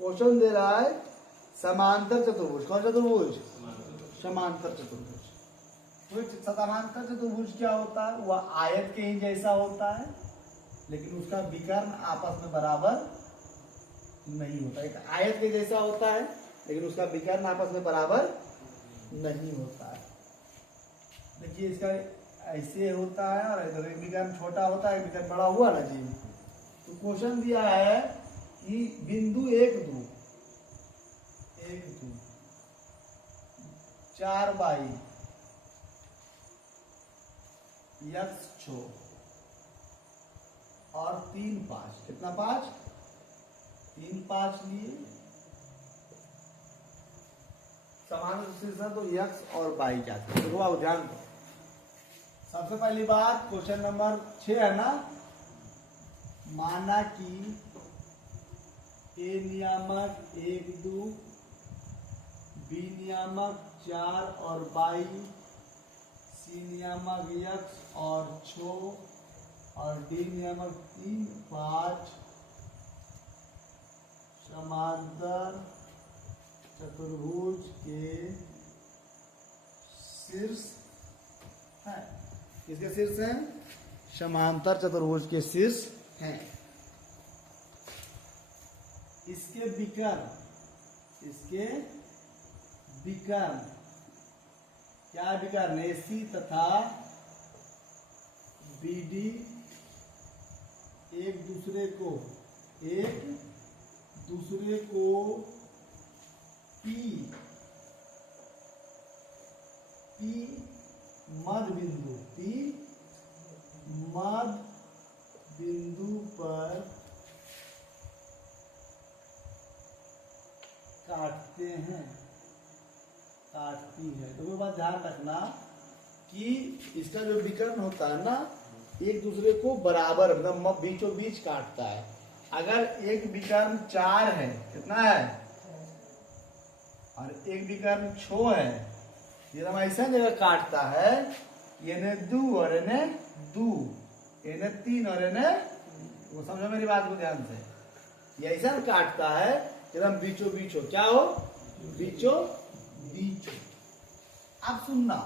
क्वेश्चन दे रहा है समांतर चतुर्भुज। कौन चतुर्भुज? समांतर चतुर्भुज। समांतर चतुर्भुज क्या होता है? वह आयत के ही जैसा होता है लेकिन उसका विकर्ण आपस में बराबर नहीं होता। एक आयत के जैसा होता है लेकिन उसका विकर्ण आपस में बराबर नहीं होता है। देखिए इसका ऐसे होता है और इधर विकर्ण छोटा होता है, विकर्ण बड़ा हुआ ना जी। तो क्वेश्चन दिया है कि बिंदु 1 2 4 बाई x 6 और 3 5, कितना 5? 3 5 लिए समान शीर्षण तो x और y क्या था? देखो आप ध्यान दो। सबसे पहली बात क्वेश्चन नंबर 6 है ना, माना कि a नियामक 1 2, b नियामक 4 और y, c नियामक x और 6 और d नियामक 3 5 समांतर चतुर्भुज के शीर्ष है। किसके शीर्ष हैं? समांतर चतुर्भुज के शीर्ष हैं। इसके विकर्ण क्या विकर्ण? AC तथा BD एक दूसरे को P काटते हैं, काटती है। तो वो बात ध्यान रखना कि इसका जो विकर्ण होता है ना, एक दूसरे को बराबर मतलब बीचों बीच काटता है। अगर एक विकर्ण 4 है, कितना है, और एक विकर्ण 6 है, ये हम ऐसा जगह काटता है, ये 2 और इन्हें 2, इन्हें 3 और इन्हें, वो समझो मेरी बात को ध्यान से, ये ऐसा काटता है एकदम बीचों बीच हो। क्या हो, बीचों बीच। आप सुनना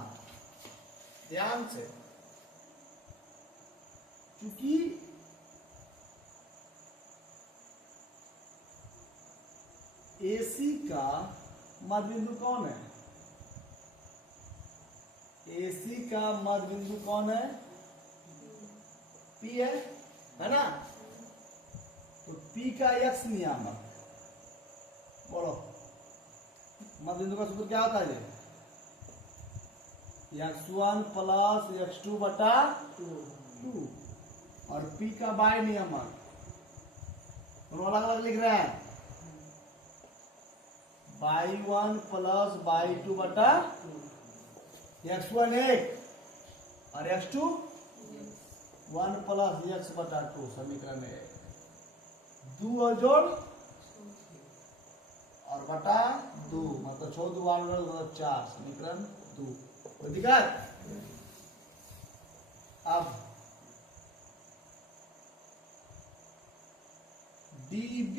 ध्यान से, क्योंकि AC का मध्य बिंदु कौन है, AC का मध्य बिंदु कौन है, P है ना। तो P का x नियामक, बोलो मध्य बिंदु का सूत्र क्या होता है, x1 प्लस x2 बटा 2, और P का y नियामक दोनों अलग अलग लिख रहे हैं, y1 प्लस y2 बटा x1 1 और x2 1 प्लस x बटा 2, समीकरण 1। 2 और जोड़ और बटा 2, मतलब 6 2 8 मतलब 4, समीकरण 2। कोई दिक्कत? अब DB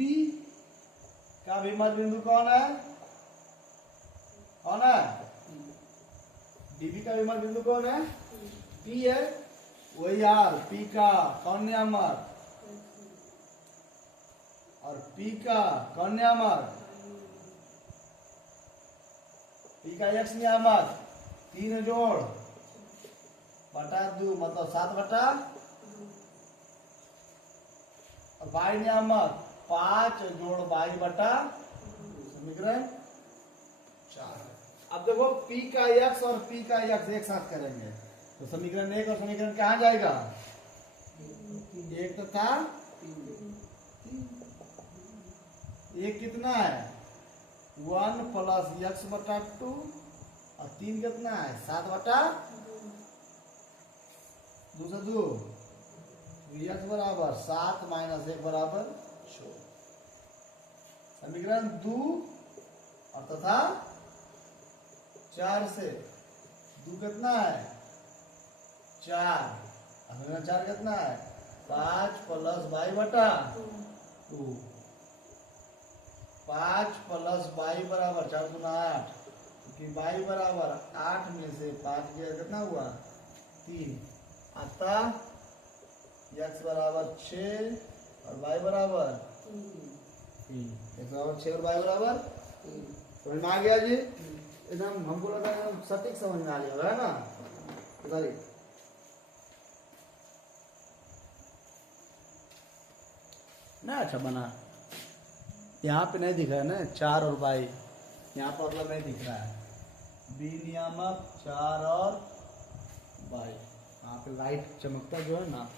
का भी मध्य बिंदु कौन है, कौन है, DB का भी मध्य बिंदु कौन है, P है। वही यार, P का कौन नियामक और P का कौन नियामक, P का x नियामक 3 जोड़ बटा 2 मतलब 7 बटा, और y नियामक 5 जोड़ y बटा, समीकरण 4। अब देखो P का x और P का x एक साथ करेंगे तो समीकरण 1 और समीकरण कहाँ जाएगा, 1 तथा 3। 1 कितना है, 1 प्लस x बटा 2, और 3 कितना है, 7 बटा 2 से 2, x बराबर 7 माइनस 1 बराबर 4। समीकरण 2 और तथा 4 से 2 कितना है, 4, समीकरण 4 कितना है, 5 प्लस y बटा 2, 5 प्लस y बराबर 4 गुना 8, क्योंकि y बराबर 8 में से 5 गया कितना हुआ, 3। अतः x बराबर 6 और y बराबर 3, x बराबर 6 और y बराबर 3। समझ में आ गया जी, एकदम हमको लगा एकदम सटीक समझ में आ गया है ना। बताइए ना, अच्छा बना, यहाँ पे नहीं दिख रहा है ना 4 और y, यहाँ पर मतलब नहीं दिख रहा है, B नियामक 4 और y, यहाँ पे लाइट चमकता जो है ना।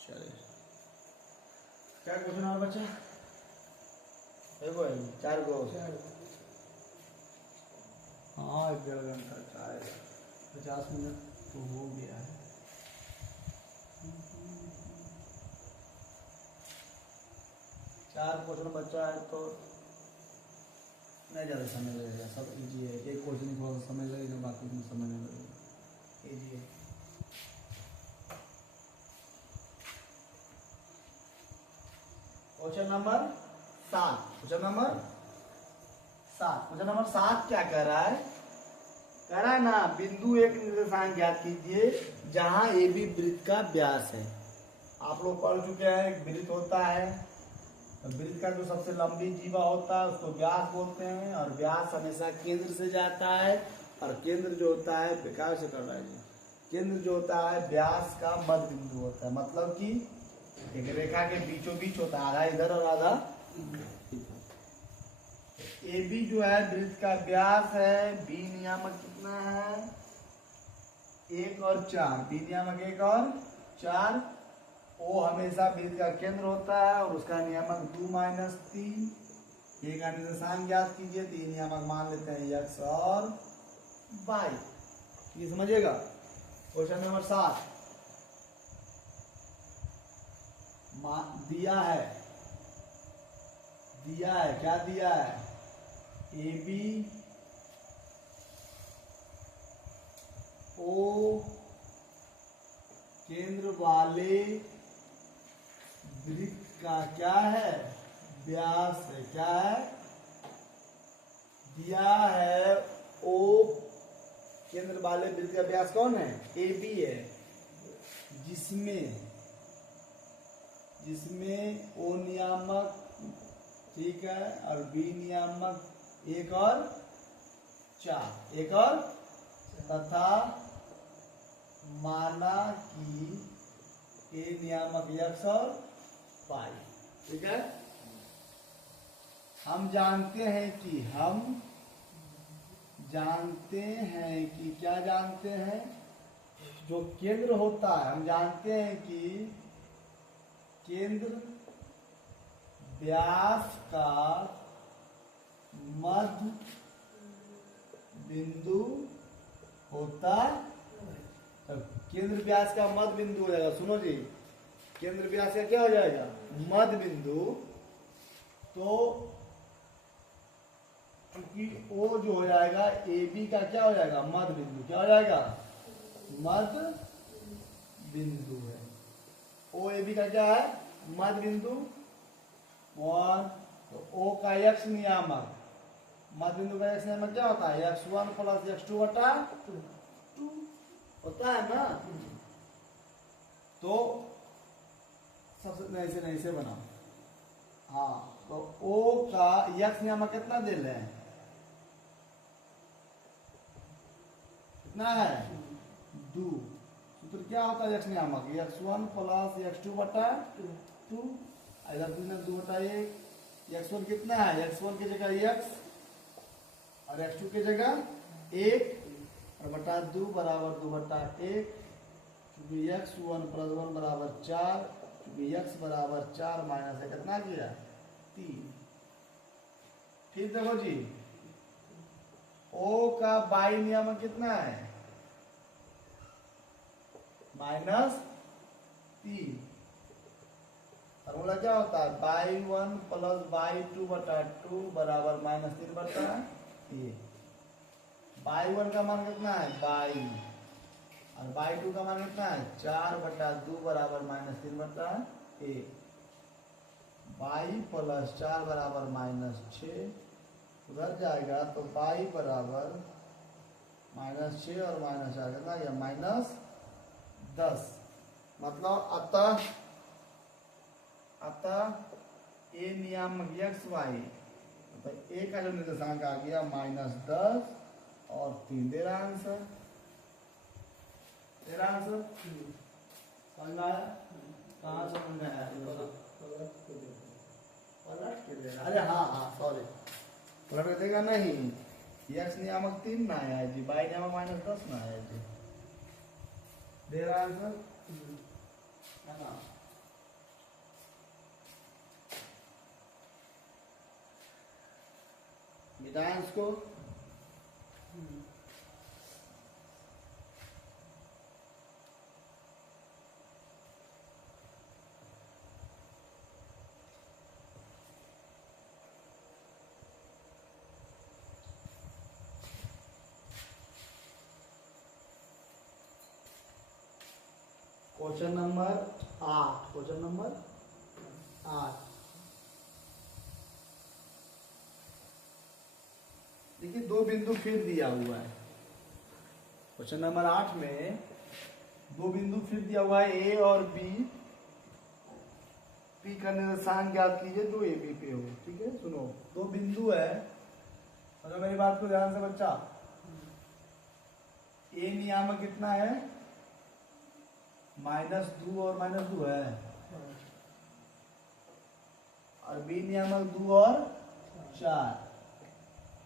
चलिए क्या क्वेश्चन और बच्चा, देखो 4 गो, हाँ 1.5 घंटा का आएगा, 50 मिनट तो हो गया है। चार क्वेश्चन बच्चा है तो नहीं ज़्यादा समय लगेगा, सब इजी है। एक क्वेश्चन थोड़ा सा समय लगेगा, बाकी में समय नहीं लगेगा, इजी है। Question number 7, question number 7, question number 7 क्या कह रहा है, कह रहा है ना, बिंदु एक निर्देशांक ज्ञात कीजिए जहां AB वृत्त का व्यास है। आप लोग पढ़ चुके हैं, एक वृत्त होता है, वृत्त का जो सबसे लंबी जीवा होता है उसको व्यास बोलते हैं, और व्यास हमेशा केंद्र से जाता है, और केंद्र जो होता है, बेकार से कर रहा है, केंद्र जो होता है व्यास का मध्य बिंदु होता है, मतलब कि एक रेखा के बीचों बीच होता है, आधा इधर और आधा इधर। AB जो है वृत्त का व्यास है, B नियामक कितना है, 1 और 4, B नियामक 1 और 4, O हमेशा वृत्त का केंद्र होता है और उसका नियामक 2 - 3, ए का निर्देशांक ज्ञात कीजिए, तो ये नियामक मान लेते हैं x और y। ये समझिएगा। क्वेश्चन नंबर 7 दिया है क्या दिया है, ए बी ओ केंद्र वाले वृत्त का क्या है, व्यास है। क्या है, दिया है ओ केंद्र वाले वृत्त का व्यास कौन है, ए बी है, जिसमें ओ नियामक, ठीक है, और बी नियामक 1 और 4 तथा माना कि ए नियामक x और y। ठीक है, हम जानते हैं कि क्या जानते हैं, जो केंद्र होता है, हम जानते हैं कि केंद्र व्यास का मध्य बिंदु होता है। केंद्र व्यास का मध्य बिंदु हो जाएगा, सुनो जी, केंद्र व्यास का क्या हो जाएगा, मध्य बिंदु। तो क्योंकि ओ जो हो जाएगा ए बी का क्या हो जाएगा, मध्य बिंदु। क्या हो जाएगा, मध्य बिंदु है। ओ ए बी का क्या है, मध्य बिंदु। तो ओ का x नियामक, मध्य बिंदु का x नियामक क्या होता है, x1 प्लस x2 बटा 2 होता है ना। तो सबसे ऐसे बनाओ। हाँ, तो O का x नियामक कितना दे रहे हैं, कितना है, 2। सूत्र क्या होता है x नियामक, x1 प्लस x2 बटा 2। इधर 2 बटा 1, x1 कितना है, x1 की जगह x और x2 की जगह 1 और बटा 2 बराबर 2 बटा 1। क्योंकि x1 प्लस 1 बराबर 4, क्योंकि x बराबर 4 माइनस है कितना किया, 3। ठीक, देखो जी, O का y नियामक कितना है, -3। फॉर्मूला क्या होता है, y1 प्लस y2 बटा 2 बराबर -3 बटा 1। y1 का मान कितना है, y, और y2 का मान कितना है, 4 बटा 2 बराबर -3 बटा 1। y प्लस 4 बराबर -6, उधर जाएगा तो y बराबर -6 और -4 कितना गया, -10। मतलब अतः ए नियामक x y, तो ए का जो निर्देशांक आ गया -10 और 3 दे रहा आंसर। तेरा आंसर समझ में आया, कहाँ समझ में आया, पलट के देगा। अरे हाँ सॉरी, पलट के देगा नहीं, x नियामक 3 ना आया जी, y नियामक -10 ना आया जी। दे रहा आंसर है ना। मिटाएं इसको। Question number 8। देखिए, 2 बिंदु फिर दिया हुआ है। क्वेश्चन नंबर 8 में 2 बिंदु फिर दिया हुआ है, ए और बी। पी का निर्देशांक ज्ञात कीजिए जो ए बी पे हो। ठीक है, सुनो, 2 बिंदु है, अगर मेरी बात को ध्यान से बच्चा, ए नियामक कितना है, -2 और -2 है, और बी नियामक 2 और 4,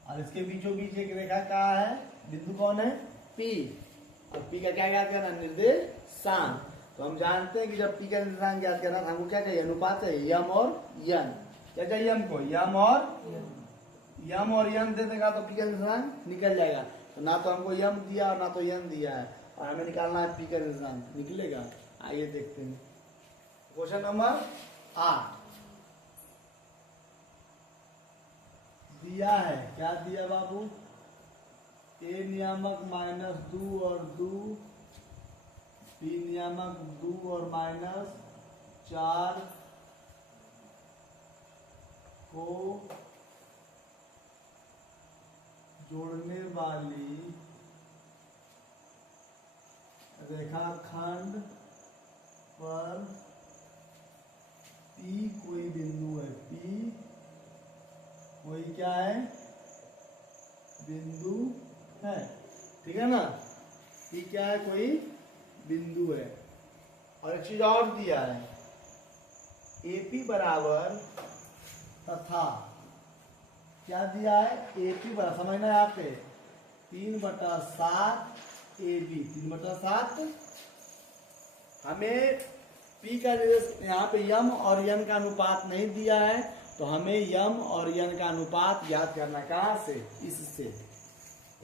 और इसके बीचों बीच एक रेखा कहाँ है, बिंदु कौन है, P, और P का क्या ज्ञात करना, निर्देशांक। तो हम जानते हैं कि जब P का निर्देशांक ज्ञात करना, हमको क्या चाहिए, अनुपात चाहिए, m और n। क्या चाहिए हमको, यम और यन दे देगा तो पी का निशान निकल जाएगा। तो ना तो हमको यम दिया और ना तो यन दिया है, और हमें निकालना है पी का निशान, निकलेगा। आइए देखते हैं क्वेश्चन नंबर 8 दिया है। क्या दिया बाबू, ए नियामक -2 और 2, बी नियामक 2 और -4 को जोड़ने वाली रेखाखंड पर P कोई बिंदु है, P कोई क्या है, बिंदु है, ठीक है ना। P क्या है, कोई बिंदु है। और एक चीज और दिया है, AP बराबर तथा, क्या दिया है, AP बराबर, समझना है यहाँ पे 3/7 AB, 3/7। हमें P का यहाँ पे यम और यन का अनुपात नहीं दिया है, तो हमें यम और यन का अनुपात याद करना, कहाँ से, इससे।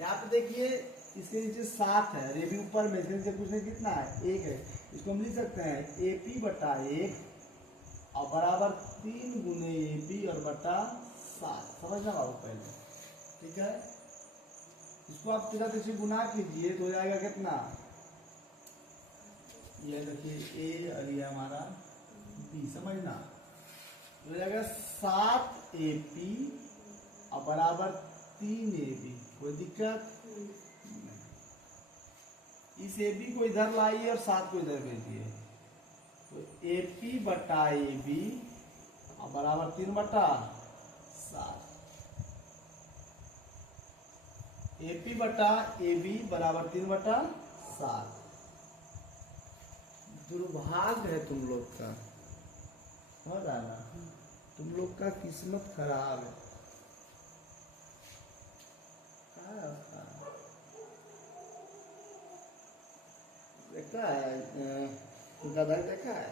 यहाँ पे देखिए इसके नीचे 7 है, ये भी ऊपर में, इसके नीचे कुछ नहीं, कितना है, 1 है। इसको हम लिख सकते हैं AP/1 और बराबर 3 गुने AB और बटा 7। समझना बाबू पहले, ठीक है। इसको आप सीधा किसी गुना कीजिए तो हो जाएगा कितना, ये देखिए A और ये हमारा B, समझना, हो जाएगा 7 AP और बराबर 3 AB। कोई दिक्कत नहीं। इस AB को इधर लाइए और 7 को इधर भेजिए, तो AP/AB और बराबर 3/7। AP/AB बराबर 3/7। दुर्भाग्य है तुम लोग का, समझ आया ना, तुम लोग का किस्मत खराब है। देखा है गधा, देखा है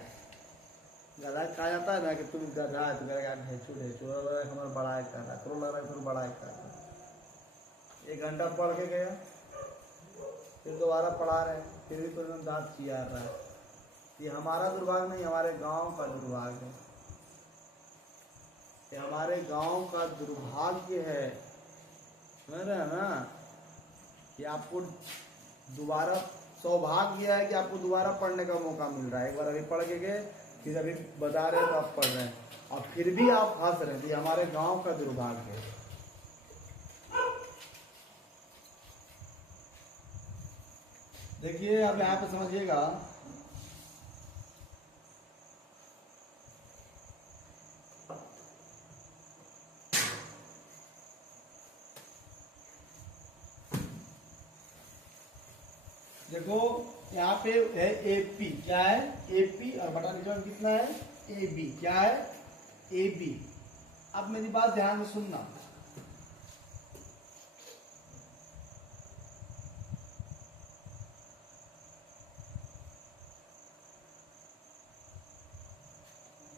गधा कहा जाता है ना कि तुम गधा है, तुम्हारा ढेचू ढेचू हमारा बड़ाई कर रहा है, तो लग रहा है फिर बड़ाई कर रहा है। 1 घंटा पढ़ के गया, फिर दोबारा पढ़ा रहे, फिर भी तो दांत चियार रहा है। ये हमारा दुर्भाग्य नहीं, हमारे गांव का दुर्भाग्य है, ये हमारे गांव का दुर्भाग्य है, समझ रहे हैं ना। कि आपको दोबारा सौभाग्य है कि आपको दोबारा पढ़ने का मौका मिल रहा है। एक बार अभी पढ़ के गए, फिर अभी बता रहे हैं तो आप पढ़ रहे हैं, और फिर भी आप हंस रहे हैं। ये हमारे गांव का दुर्भाग्य है। देखिए अब यहाँ पे समझिएगा, देखो यहाँ पे है AP, क्या है, AP और बटा नीचे कितना है, AB, क्या है, AB। अब मेरी बात ध्यान से सुनना,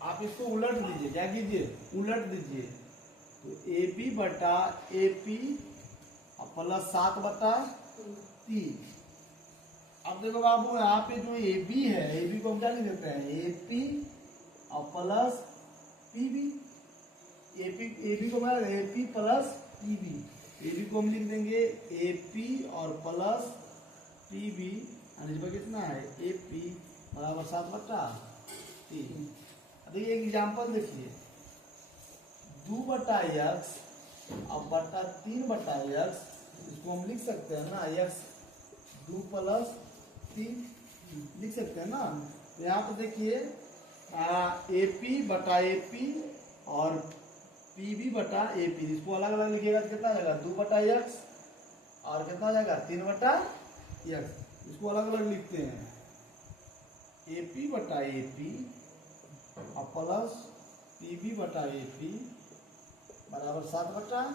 आप इसको उलट दीजिए, क्या कीजिए, उलट दीजिए। तो AB/AP और प्लस 7/3। अब देखो बाबू यहाँ पे जो AB है, AB को हम क्या लिख देते हैं, AP और प्लस PB। AB को क्या, AP प्लस PB। AB को हम लिख देंगे AP और प्लस PB, और कितना है, AP बराबर 7/3। देखिए एक एग्जाम्पल देखिए, 2/x और बटा 3/x, इसको हम लिख सकते हैं ना, x 2 + 3 लिख सकते हैं ना। तो यहाँ पे देखिए AP/AP और PB/AP, इसको अलग अलग लिखिएगा तो कितना आ जाएगा, 2/x और कितना आ जाएगा, 3/x। इसको अलग अलग लिखते हैं, AP/AP और प्लस PB/AP बराबर 7/3।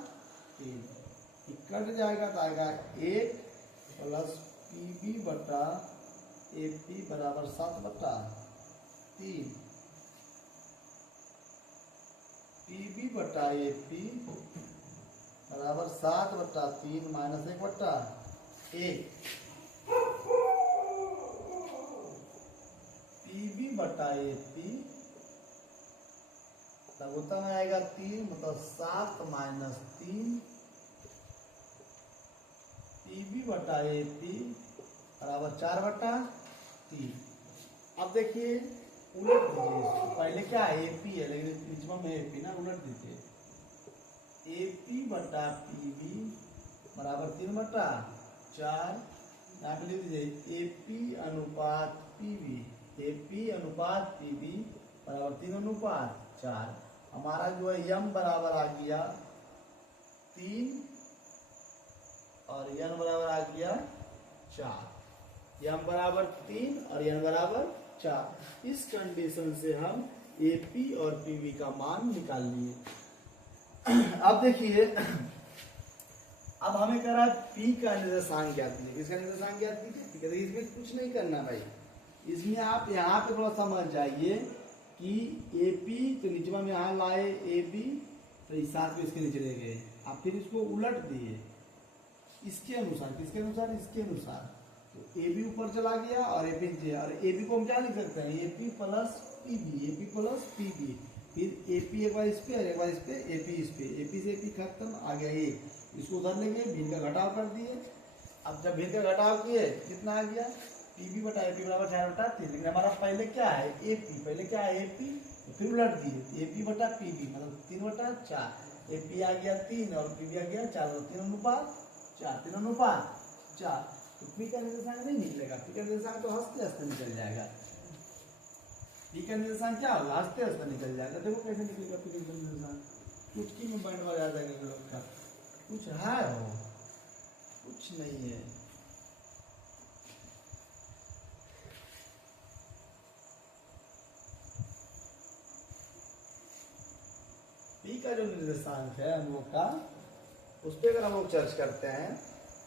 कट जाएगा तो आएगा 1 प्लस PB/AP बराबर 7/3। पीबी बटा एपी बराबर 7/3 माइनस 1/1। पीबी बटा एपी लघुत्तम में आएगा 3, मतलब 7 माइनस 3 पीबी बटा एपी बराबर 4/3। अब देखिए उलट दीजिए इसको। पहले क्या है एपी है, लेकिन मिनिमम में एपी ना, उलट दीजिए। एपी बटा पीबी बराबर 3/4। यहाँ पे लिख दीजिए एपी अनुपात पीबी। एपी अनुपात पीबी बराबर 3/4। हमारा जो है यम बराबर आ गया 3 और यन बराबर आ गया 4। यम बराबर 3 और यन बराबर 4। इस कंडीशन से हम एपी और पीवी का मान निकाल लिए। अब देखिए, अब हमें कह रहा है पी का निर्देशांक ज्ञात कीजिए। किसका निर्देशांक ज्ञात कीजिए? इसमें कुछ नहीं करना भाई, इसमें आप यहाँ पे थोड़ा समझ जाइए कि एपी तो नीचे में यहाँ लाए एबी, तो इस साथ में इसके नीचे ले गए। आप फिर इसको उलट दिए इसके अनुसार। किसके अनुसार? इसके अनुसार। तो ए बी ऊपर चला गया और ए नीचे। और ए बी को हम क्या लिख सकते हैं? A P plus P B. A P plus P B. फिर ए पी एक बार इस पे और एक बार इस पे, ए पी इस पे। ए पी से ए पी खत्म, आ गया 1। इसको उधर ले गए, भिन्न का घटाव कर दिए। अब जब भिन्न का घटाव किए कितना आ गया? पी बी बटा ए पी बराबर 4/3। लेकिन हमारा पहले क्या है? A P. पहले क्या है? A P. तो फिर उलट दिए ए पी बटा पी बी, मतलब 3/4। ए पी आ गया 3 और पी बी आ गया 4, 3/4। 3/4। तो पी का निर्देशांक नहीं निकलेगा। पी का निर्देशांक तो हंसते हंसते निकल जाएगा। पी का निर्देशांक क्या होगा? हंसते हंसते निकल जाएगा। देखो कैसे निकलेगा पी का निर्देशांक। चुटकी में बैंड बजा देंगे लोग का। कुछ है हो? कुछ नहीं है। पी का जो निर्देशांक है हम लोग का, उस पर अगर हम लोग चर्च करते हैं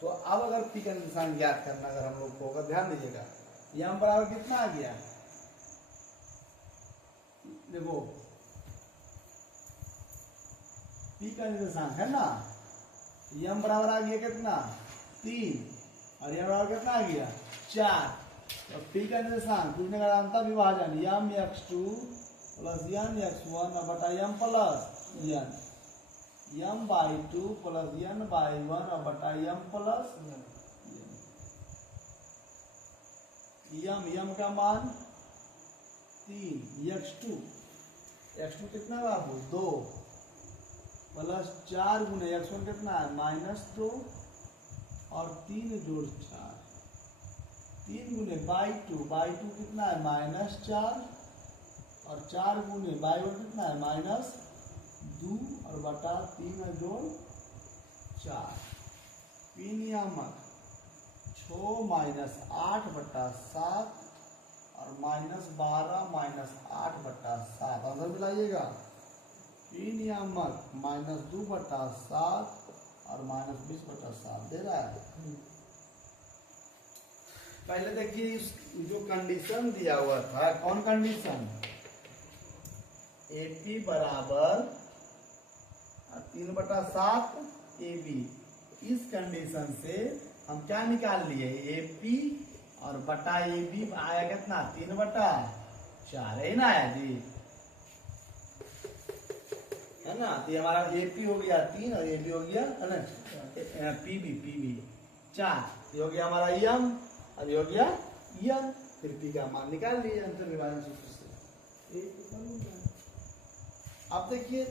तो अब अगर पी का निर्देशांक ज्ञात करना अगर हम लोग को होगा, ध्यान दीजिएगा, यम बराबर कितना आ गया? देखो पी का निर्देशांक है ना, यम बराबर आ गया कितना? 3 और यम बराबर कितना आ गया? 4। तो पी का निर्देशांक पूछने का अंतर विभाजन यम x2 प्लस यन x1 बटा M plus N. M by 2 plus N by 1 और बटा यम प्लस यम का मान 3। x2 कितना बाबू? 2 प्लस 4 गुने x1 कितना है? -2 और 3 जोड़ 4। 3 गुने बाई 2 कितना है? -4 और 4 गुने बाई 1 कितना है? -2 और बटा 3 जोड़ 4। पी नियामक 6 - 8/7 और -12 - 8/7। आंसर मिलाइएगा। पी नियामक -2/7 और -20/7 दे रहा है। पहले देखिए जो कंडीशन दिया हुआ था, कौन कंडीशन? एपी बराबर 3/7 AB। इस कंडीशन से हम क्या निकाल लिए? एपी और बटा AB आया कितना? 3/4 है ना आया जी, है ना? तो हमारा एपी हो गया 3 और AB हो गया है ना पीबी 4। ये हो गया हमारा यम और ये हो गया यन। फिर पी का मान निकाल लिए अंतर विभाजन सूत्र से। अब देखिए,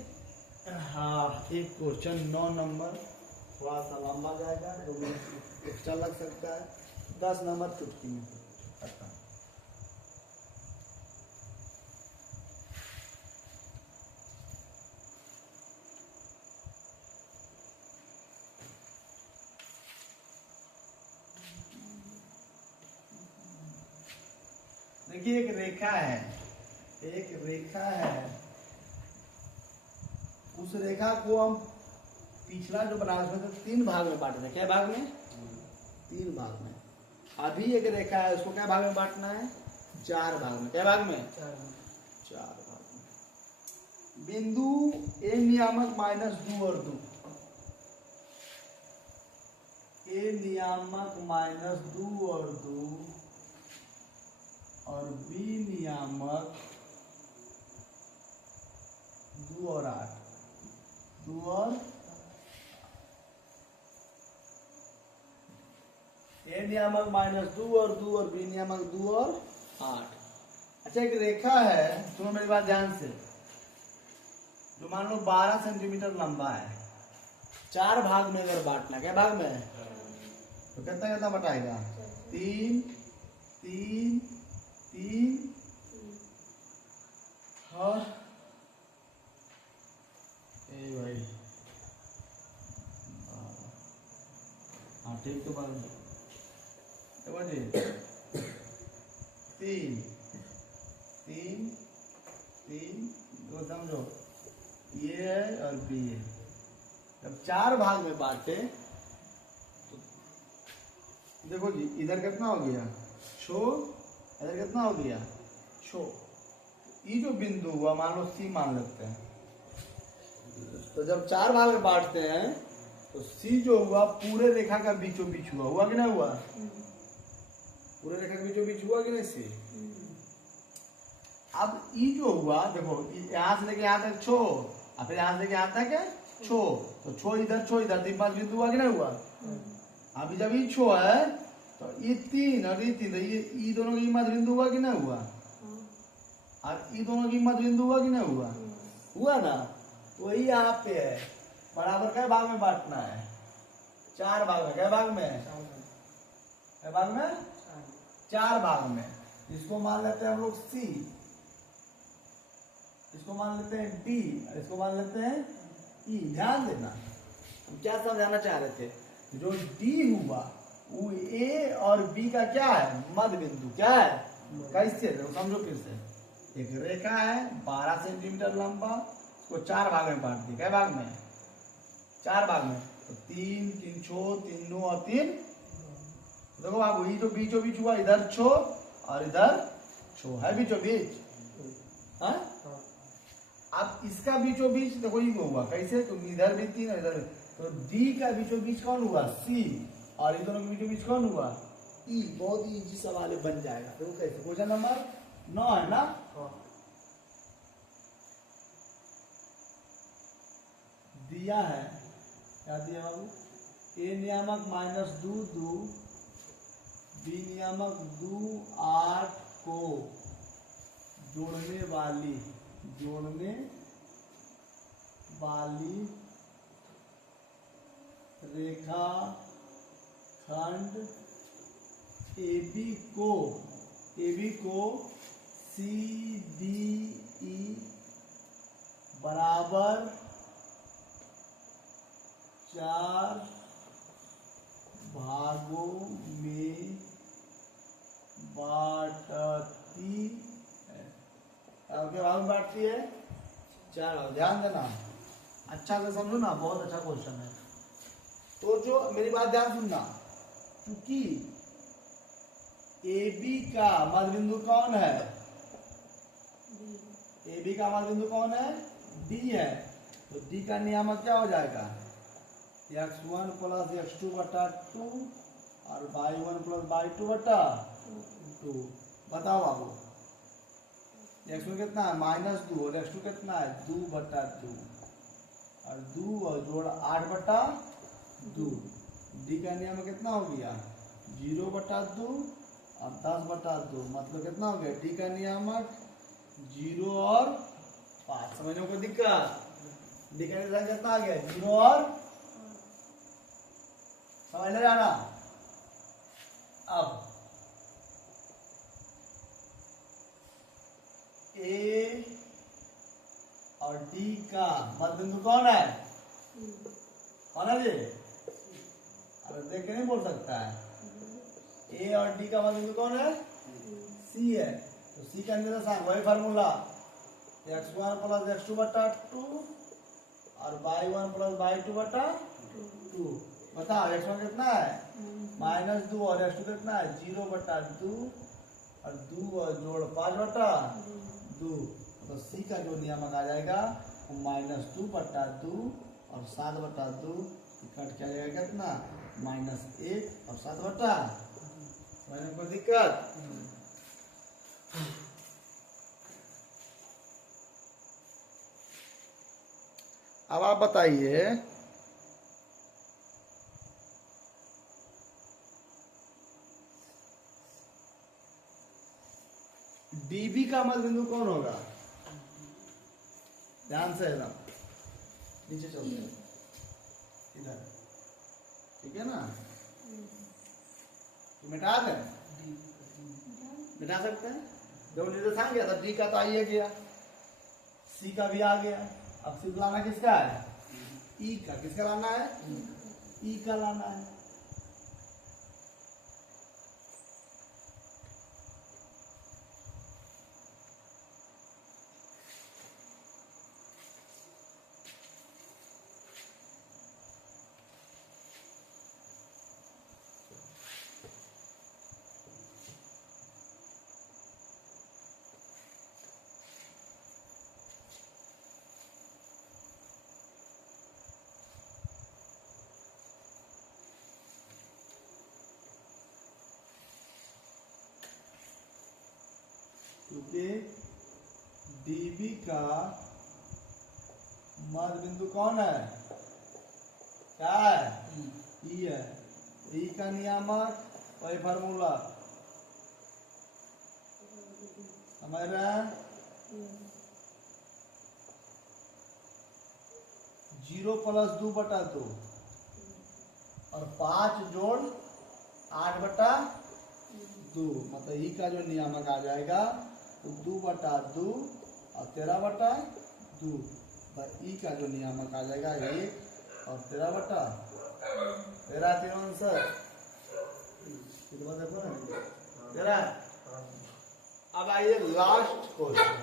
हाँ, एक क्वेश्चन 9 नंबर थोड़ा सा लंबा जाएगा, 2 मिनट एक्स्ट्रा लग सकता है। 10 नंबर चुटकी में खत्म। देखिए एक रेखा है, उस रेखा को हम पिछला जो बना उसमें तो 3 भाग में बांटना है। क्या भाग में? 3 भाग में। अभी एक रेखा है, उसको क्या भाग में बांटना है? 4 भाग में। क्या भाग में? 4 भाग में। बिंदु ए नियामक माइनस 2 और 2, ए नियामक माइनस 2 और 2 और बी नियामक 2 और 8, 2 और ए नियामक माइनस 2 और 2 और बी नियामक 2 और 8। अच्छा, एक रेखा है, सुनो मेरी बात ध्यान से, जो मान लो 12 सेंटीमीटर लंबा है, 4 भाग में अगर बांटना, क्या भाग में तो कितना कितना बटाएगा? 3 3 3 और ए भाई हाँ ठीक, तो बात समझिए, 3 3 3 तो समझो ये है और बी है। जब 4 भाग में बांटे तो देखो जी, इधर कितना हो गया? छो, इधर कितना हो गया? छो। ये जो बिंदु हुआ मान लो सी मान लेते हैं, तो जब 4 भाग में बांटते हैं तो सी जो हुआ पूरे रेखा का बीचों बीच हुआ कि नहीं हुआ? पूरे रेखा के बीचों बीच हुआ कि नहीं सी? अब ई जो हुआ देखो, यहाँ से लेके यहाँ तक छो, और फिर यहाँ से लेके यहाँ तक छो, तो छो इधर 3 5 बिंदु हुआ कि नहीं हुआ? अभी जब ई छो है तो ये 3 और ये 3, तो ये ई दोनों की मध्य बिंदु हुआ कि नहीं हुआ? और ई दोनों की मध्य बिंदु हुआ कि नहीं हुआ? हुआ ना। वही यहाँ पे है, बराबर क्या भाग में बांटना है? 4 भाग में। क्या भाग में? क्या भाग में? 4 भाग में। इसको मान लेते हैं हम लोग सी, इसको मान लेते हैं डी, और इसको मान लेते हैं ई। ध्यान देना, हम क्या समझाना चाह रहे थे? जो डी हुआ वो ए और बी का क्या है? मध्य बिंदु। क्या है? कैसे? देखो समझो फिर से, एक रेखा है 12 सेंटीमीटर लंबा, उसको 4 भाग में बांट दिया। क्या भाग में? 4 भाग में। तो 3 3 छो, 3 9 और 3। देखो बाबू, ये जो बीचों बीच हुआ, इधर छो और इधर छो, है बीचों बीच। हाँ, अब इसका बीचों बीच देखो ये हुआ कैसे? तो इधर भी 3 और इधर भी, तो डी का बीचों बीच कौन हुआ? सी, और इन दोनों के बीचों बीच कौन हुआ? ई। बहुत ही इजी सवाल बन जाएगा। तो कैसे? क्वेश्चन नंबर 9 है ना? दिया है, क्या दिया बाबू? ए नियामक माइनस 2 2, बी नियामक 2 8 को जोड़ने वाली रेखा खंड AB को CDE बराबर 4 भागों में बांटती है। क्या भाग में बांटती है? 4 भाग। ध्यान देना, अच्छा से समझो ना, बहुत अच्छा क्वेश्चन है। तो जो मेरी बात ध्यान सुनना, क्योंकि AB का मध्य बिंदु कौन है? AB का मध्य बिंदु कौन है? D है। तो D का नियामक क्या हो जाएगा? x1 प्लस x2 बटा 2 और y1 प्लस y2 बटा 2। बताओ बाबू, x1 कितना है? -2, और x2 कितना है? 2 बटा 2, और 2 और जोड़ 8 बटा 2। डी का नियम कितना हो गया? 0 बटा 2 और 10 बटा 2, मतलब कितना हो गया? डी का नियामक 0 और 5। समझने को दिक्कत? डी का नियम कितना आ गया? 0 और, समझ ले जाना। अब ए और डी का मध्य बिंदु कौन है? कौन है जी? अरे देख के नहीं बोल सकता है। ए और डी का मध्य बिंदु कौन है? सी है। तो सी का निर्देशांक वही फार्मूला, x1 प्लस x2 बटा 2 और y1 प्लस y2 बटा 2। बताओ x1 कितना है? -2, और x2 कितना है? 0 बटा 2 और 2 और जोड़ 5 बटा 2। तो सी का जो नियामक आ जाएगा -2/2 और 7/2 कट क्या जाएगा कितना -1 और 7/, मैंने कोई दिक्कत। अब आप बताइए डीबी का मध्य बिंदु कौन होगा, ध्यान से एकदम नीचे चलते हैं इधर, ठीक है ना, तो मिटा दें, मिटा सकते हैं। जब निर्देश आ गया तब डी का तो आइए गया, सी का भी आ गया, अब सिर्फ लाना किसका है, ई का, किसका लाना है, ई का लाना है। क्योंकि डीबी का मध्य बिंदु कौन है, क्या है, ई है, ई का नियामक वही फार्मूला समझ रहे हैं, 0 + 2/2 और 5 जोड़ 8/2, मतलब ई का जो नियामक आ जाएगा तो 2/2 और 13/2, ई का जो नियामक आ जाएगा 1 और 13/13 आंसर तेरा। अब आइए लास्ट क्वेश्चन,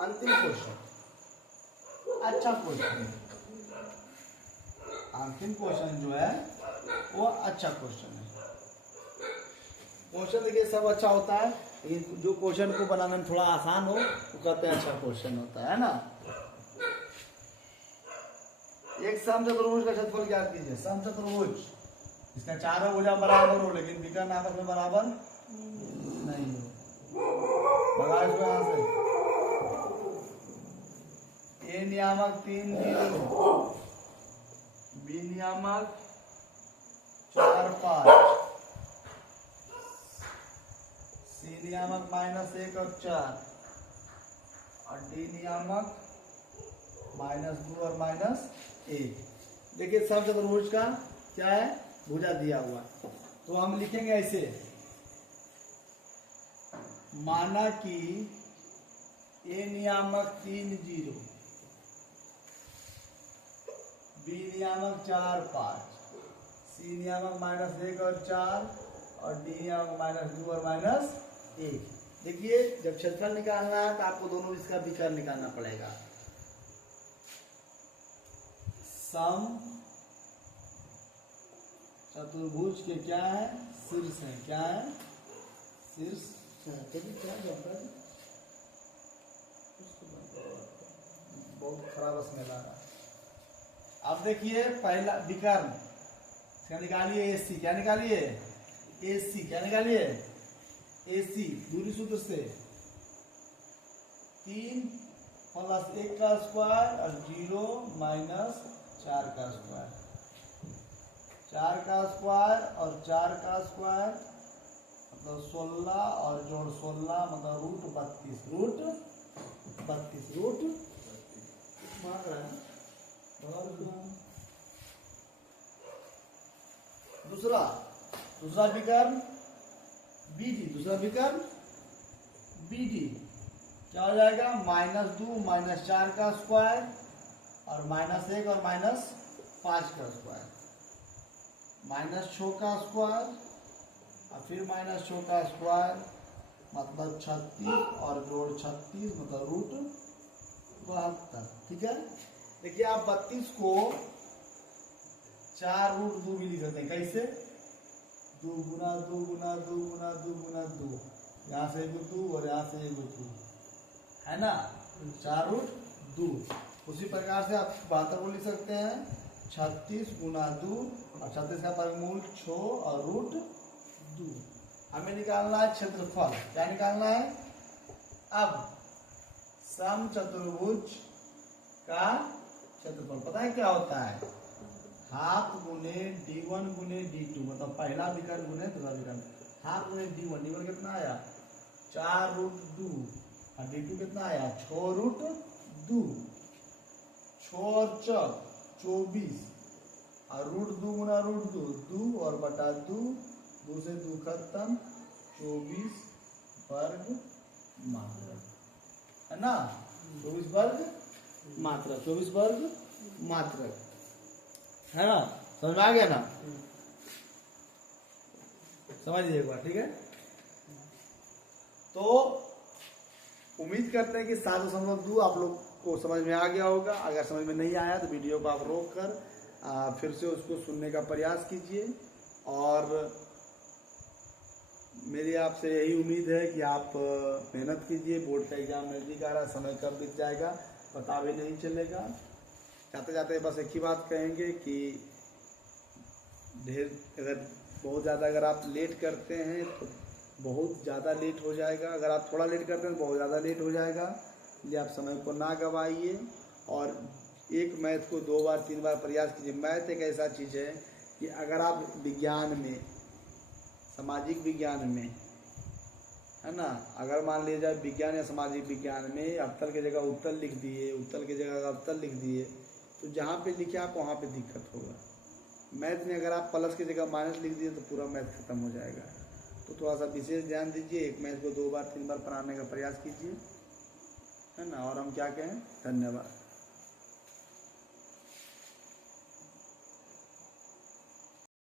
अंतिम क्वेश्चन, अच्छा क्वेश्चन, अंतिम क्वेश्चन जो है वो अच्छा क्वेश्चन है। क्वेश्चन देखिए सब अच्छा होता है, लेकिन जो क्वेश्चन को बनाने में थोड़ा आसान हो तो कहते हैं अच्छा क्वेश्चन होता है ना। एक समचतुर्भुज का क्षेत्रफल ज्ञात कीजिए, समचतुर्भुज इसका चारों भुजा बराबर हो लेकिन विकर्ण आपस में बराबर नहीं हो, भगा इसको यहां से, ए नियामक 3 0, बी नियामक 4 5, सी नियामक -1 और 4 और डी नियामक -2 और -1। देखिए समचतुर्भुज का क्या है, भुजा दिया हुआ, तो हम लिखेंगे ऐसे, माना कि ए नियामक 3 0, बी नियामक 4 5, सी नियामक -1 और 4 और डी नियामक -2 और -1। देखिए जब क्षेत्रफल निकालना है तो आपको दोनों इसका विकर्ण निकालना पड़ेगा। सम चतुर्भुज के क्या है, शीर्ष है, क्या है, शीर्ष, बहुत खराब स्मेल आ रहा है। अब देखिए पहला विकर्ण, क्या निकालिए, एसी, क्या निकालिए, एसी, क्या निकालिए, एसी, दूरी सूत्र से 3 + 1 का स्क्वायर और 0 - 4 का स्क्वायर, 4 का स्क्वायर और 4 का स्क्वायर मतलब 16 और जोड़ 16 मतलब √32, √32 मात्र है। दूसरा विकर्ण बीडी, दूसरा विकर्ण बीडी क्या हो जाएगा, -2 - 4 का स्क्वायर और -1 और -5 का स्क्वायर, -6 का स्क्वायर और फिर -6 का स्क्वायर मतलब 36 और जोड़ 36 मतलब √72। ठीक है, देखिए आप 32 को 4√2 भी लिख सकते हैं, कैसे, 2 गुना 2 गुना 2 गुना 2 गुना 2, यहाँ से 2 और यहाँ से 2, है ना, 4 रूट 2। उसी प्रकार से आप 72 को लिख सकते हैं 36 गुना 2 और 36 का वर्गमूल 6 और रूट 2। हमें निकालना है क्षेत्रफल। क्या निकालना है? अब समचतुर्भुज का क्षेत्रफल पता है क्या होता है? हाफ गुने d1 गुने d2, मतलब पहला विकर्ण गुने दूसरा विकर्ण। हाफ गुने d1, d1 कितना आया? 4 रूट 2 और d2 कितना आया? 6 रूट 2। 6 और 4 24 और रूट 2 गुना रूट 2 2 और बटा 2, 2 से 2 खत्म, 24 वर्ग मात्रक, है ना? 24 वर्ग मात्रक, 24 वर्ग मात्रक, है ना? समझ में आ गया ना? समझिए एक बार, ठीक है? तो उम्मीद करते हैं कि 7.2 आप लोग को समझ में आ गया होगा। अगर समझ में नहीं आया तो वीडियो को आप रोक कर फिर से उसको सुनने का प्रयास कीजिए। और मेरी आपसे यही उम्मीद है कि आप मेहनत कीजिए। बोर्ड का एग्जाम नजदीक आ रहा है, समय कब बीत जाएगा पता भी नहीं चलेगा। जाते जाते बस एक ही बात कहेंगे कि बहुत ज़्यादा अगर आप लेट करते हैं तो बहुत ज़्यादा लेट हो जाएगा, अगर आप थोड़ा लेट करते हैं तो बहुत ज़्यादा लेट हो जाएगा। इसलिए आप समय को ना गवाइए और एक मैथ को 2 बार 3 बार प्रयास कीजिए। मैथ एक ऐसा चीज़ है कि अगर आप विज्ञान में, सामाजिक विज्ञान में, है ना, अगर मान लिया जाए विज्ञान या सामाजिक विज्ञान में अवतल की जगह उत्तल लिख दिए, उत्तल की जगह अवतल लिख दिए, तो जहाँ पे लिखे आप वहाँ पे दिक्कत होगा। मैथ में अगर आप प्लस की जगह माइनस लिख दिए तो पूरा मैथ खत्म हो जाएगा। तो थोड़ा सा विशेष ध्यान दीजिए, एक मैथ को 2 बार 3 बार पढ़ाने का प्रयास कीजिए, है ना। और हम क्या कहें, धन्यवाद।